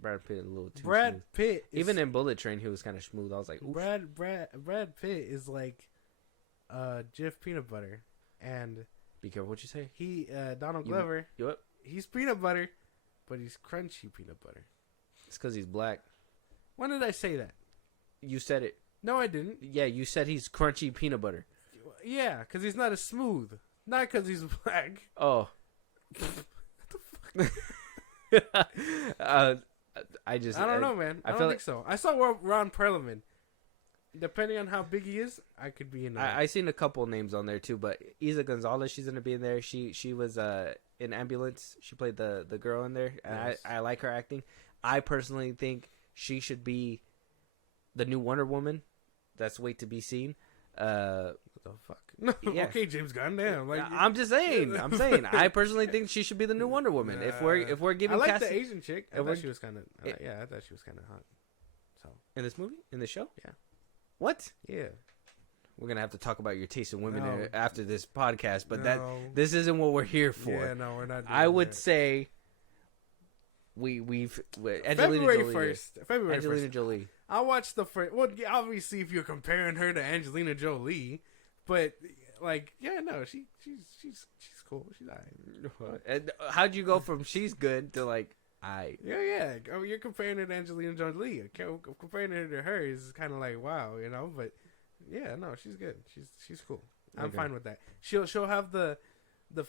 Brad Pitt a little too Brad smooth. Pitt even in Bullet Train he was kind of smooth. I was like, oof. Brad Pitt is like Jif Peanut Butter, and be careful what you say. He Donald Glover. Yep. He's peanut butter, but he's crunchy peanut butter. It's because he's black. When did I say that? You said it. No, I didn't. Yeah, you said he's crunchy peanut butter. Yeah, because he's not as smooth. Not because he's black. Oh. I don't know, man. I don't think so. I saw Ron Perlman. Depending on how big he is, I could be in there. I seen a couple names on there too, but Isa Gonzalez, she's gonna be in there. She was in Ambulance. She played the girl in there, and Nice. I like her acting. I personally think she should be the new Wonder Woman. That's wait to be seen. What the fuck? No, Yeah. Okay, James Gunn. Damn. Like, I'm just saying. I personally think she should be the new Wonder Woman. If we're giving, I like casting, the Asian chick. I thought she was kind of. I thought she was kind of hot. So in this movie, in the show, yeah. What? Yeah. We're gonna have to talk about your taste in women No. after this podcast, but No. this isn't what we're here for. Yeah, no, we're not. I would that. say we've Angelina February Jolie. 1st. February Angelina 1st. Jolie. I watched the first. Well, yeah, obviously, if you're comparing her to Angelina Jolie, but like, yeah, no, she's cool. She's alright. And how'd you go from she's good to like Yeah. I mean, you're comparing her to Angelina Jolie. Comparing her to her is kind of like wow, you know. But yeah, no, she's good. She's cool. I'm Okay. fine with that. She'll have the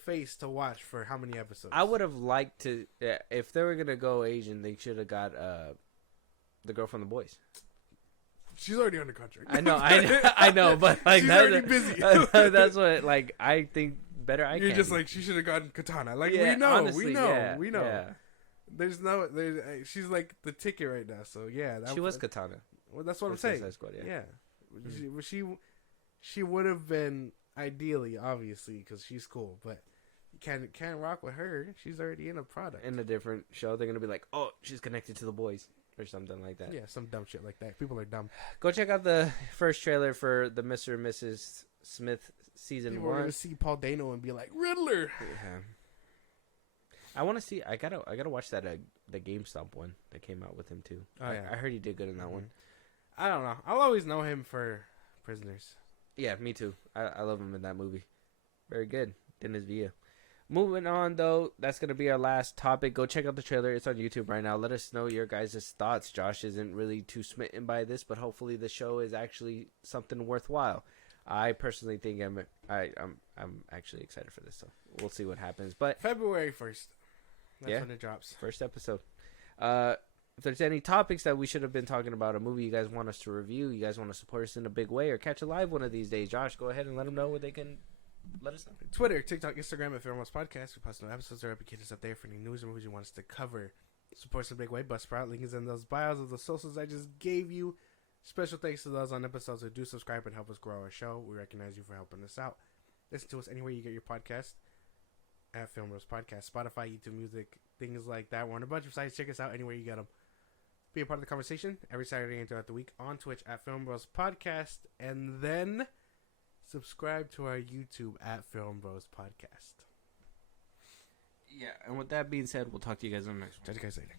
face to watch for how many episodes? I would have liked to if they were gonna go Asian, they should have got the girl from The Boys. She's already under contract. I know, but like she's already busy. That's what like I think better. You're just like she should have gotten Katana. Like Yeah, we know, honestly, we know, yeah, we know. yeah. There's she's like the ticket right now. So yeah, She was Katana. Well, that's what I'm For saying. Suicide Squad, yeah. She would have been ideally, obviously, because she's cool, but you can't rock with her. She's already in a product. In a different show, they're gonna be like, oh, she's connected to The Boys or something like that. Yeah, some dumb shit like that. People are dumb. Go check out the first trailer for the Mr. and Mrs. Smith season People are 1. gonna see Paul Dano and be like, Riddler. Yeah. I want to see. I gotta watch that the GameStop one that came out with him too. Oh, yeah. I heard he did good in that one. I don't know. I'll always know him for Prisoners. Yeah, me too. I love him in that movie. Very good. Dennis Villa. Moving on though, that's gonna be our last topic. Go check out the trailer. It's on YouTube right now. Let us know your guys' thoughts. Josh isn't really too smitten by this, but hopefully the show is actually something worthwhile. I personally think I'm actually excited for this. So we'll see what happens. But February 1st. That's when it drops. First episode. If there's any topics that we should have been talking about, a movie you guys want us to review, you guys want to support us in a big way, or catch a live one of these days, Josh, go ahead and let them know where they can let us know. Twitter, TikTok, Instagram at Fairmont Podcast. We post new episodes or updates up there for any news or movies you want us to cover. Support us in a big way. Buzzsprout. Link is in those bios of the socials I just gave you. Special thanks to those on episodes who do subscribe and help us grow our show. We recognize you for helping us out. Listen to us anywhere you get your podcast. At Film Rose Podcast, Spotify, YouTube Music, things like that. We're on a bunch of sites. Check us out anywhere you get them. Be a part of the conversation every Saturday and throughout the week on Twitch at Film Bros Podcast, and then subscribe to our YouTube at Film Bros Podcast. Yeah, and with that being said, we'll talk to you guys on the next one. Catch you guys later.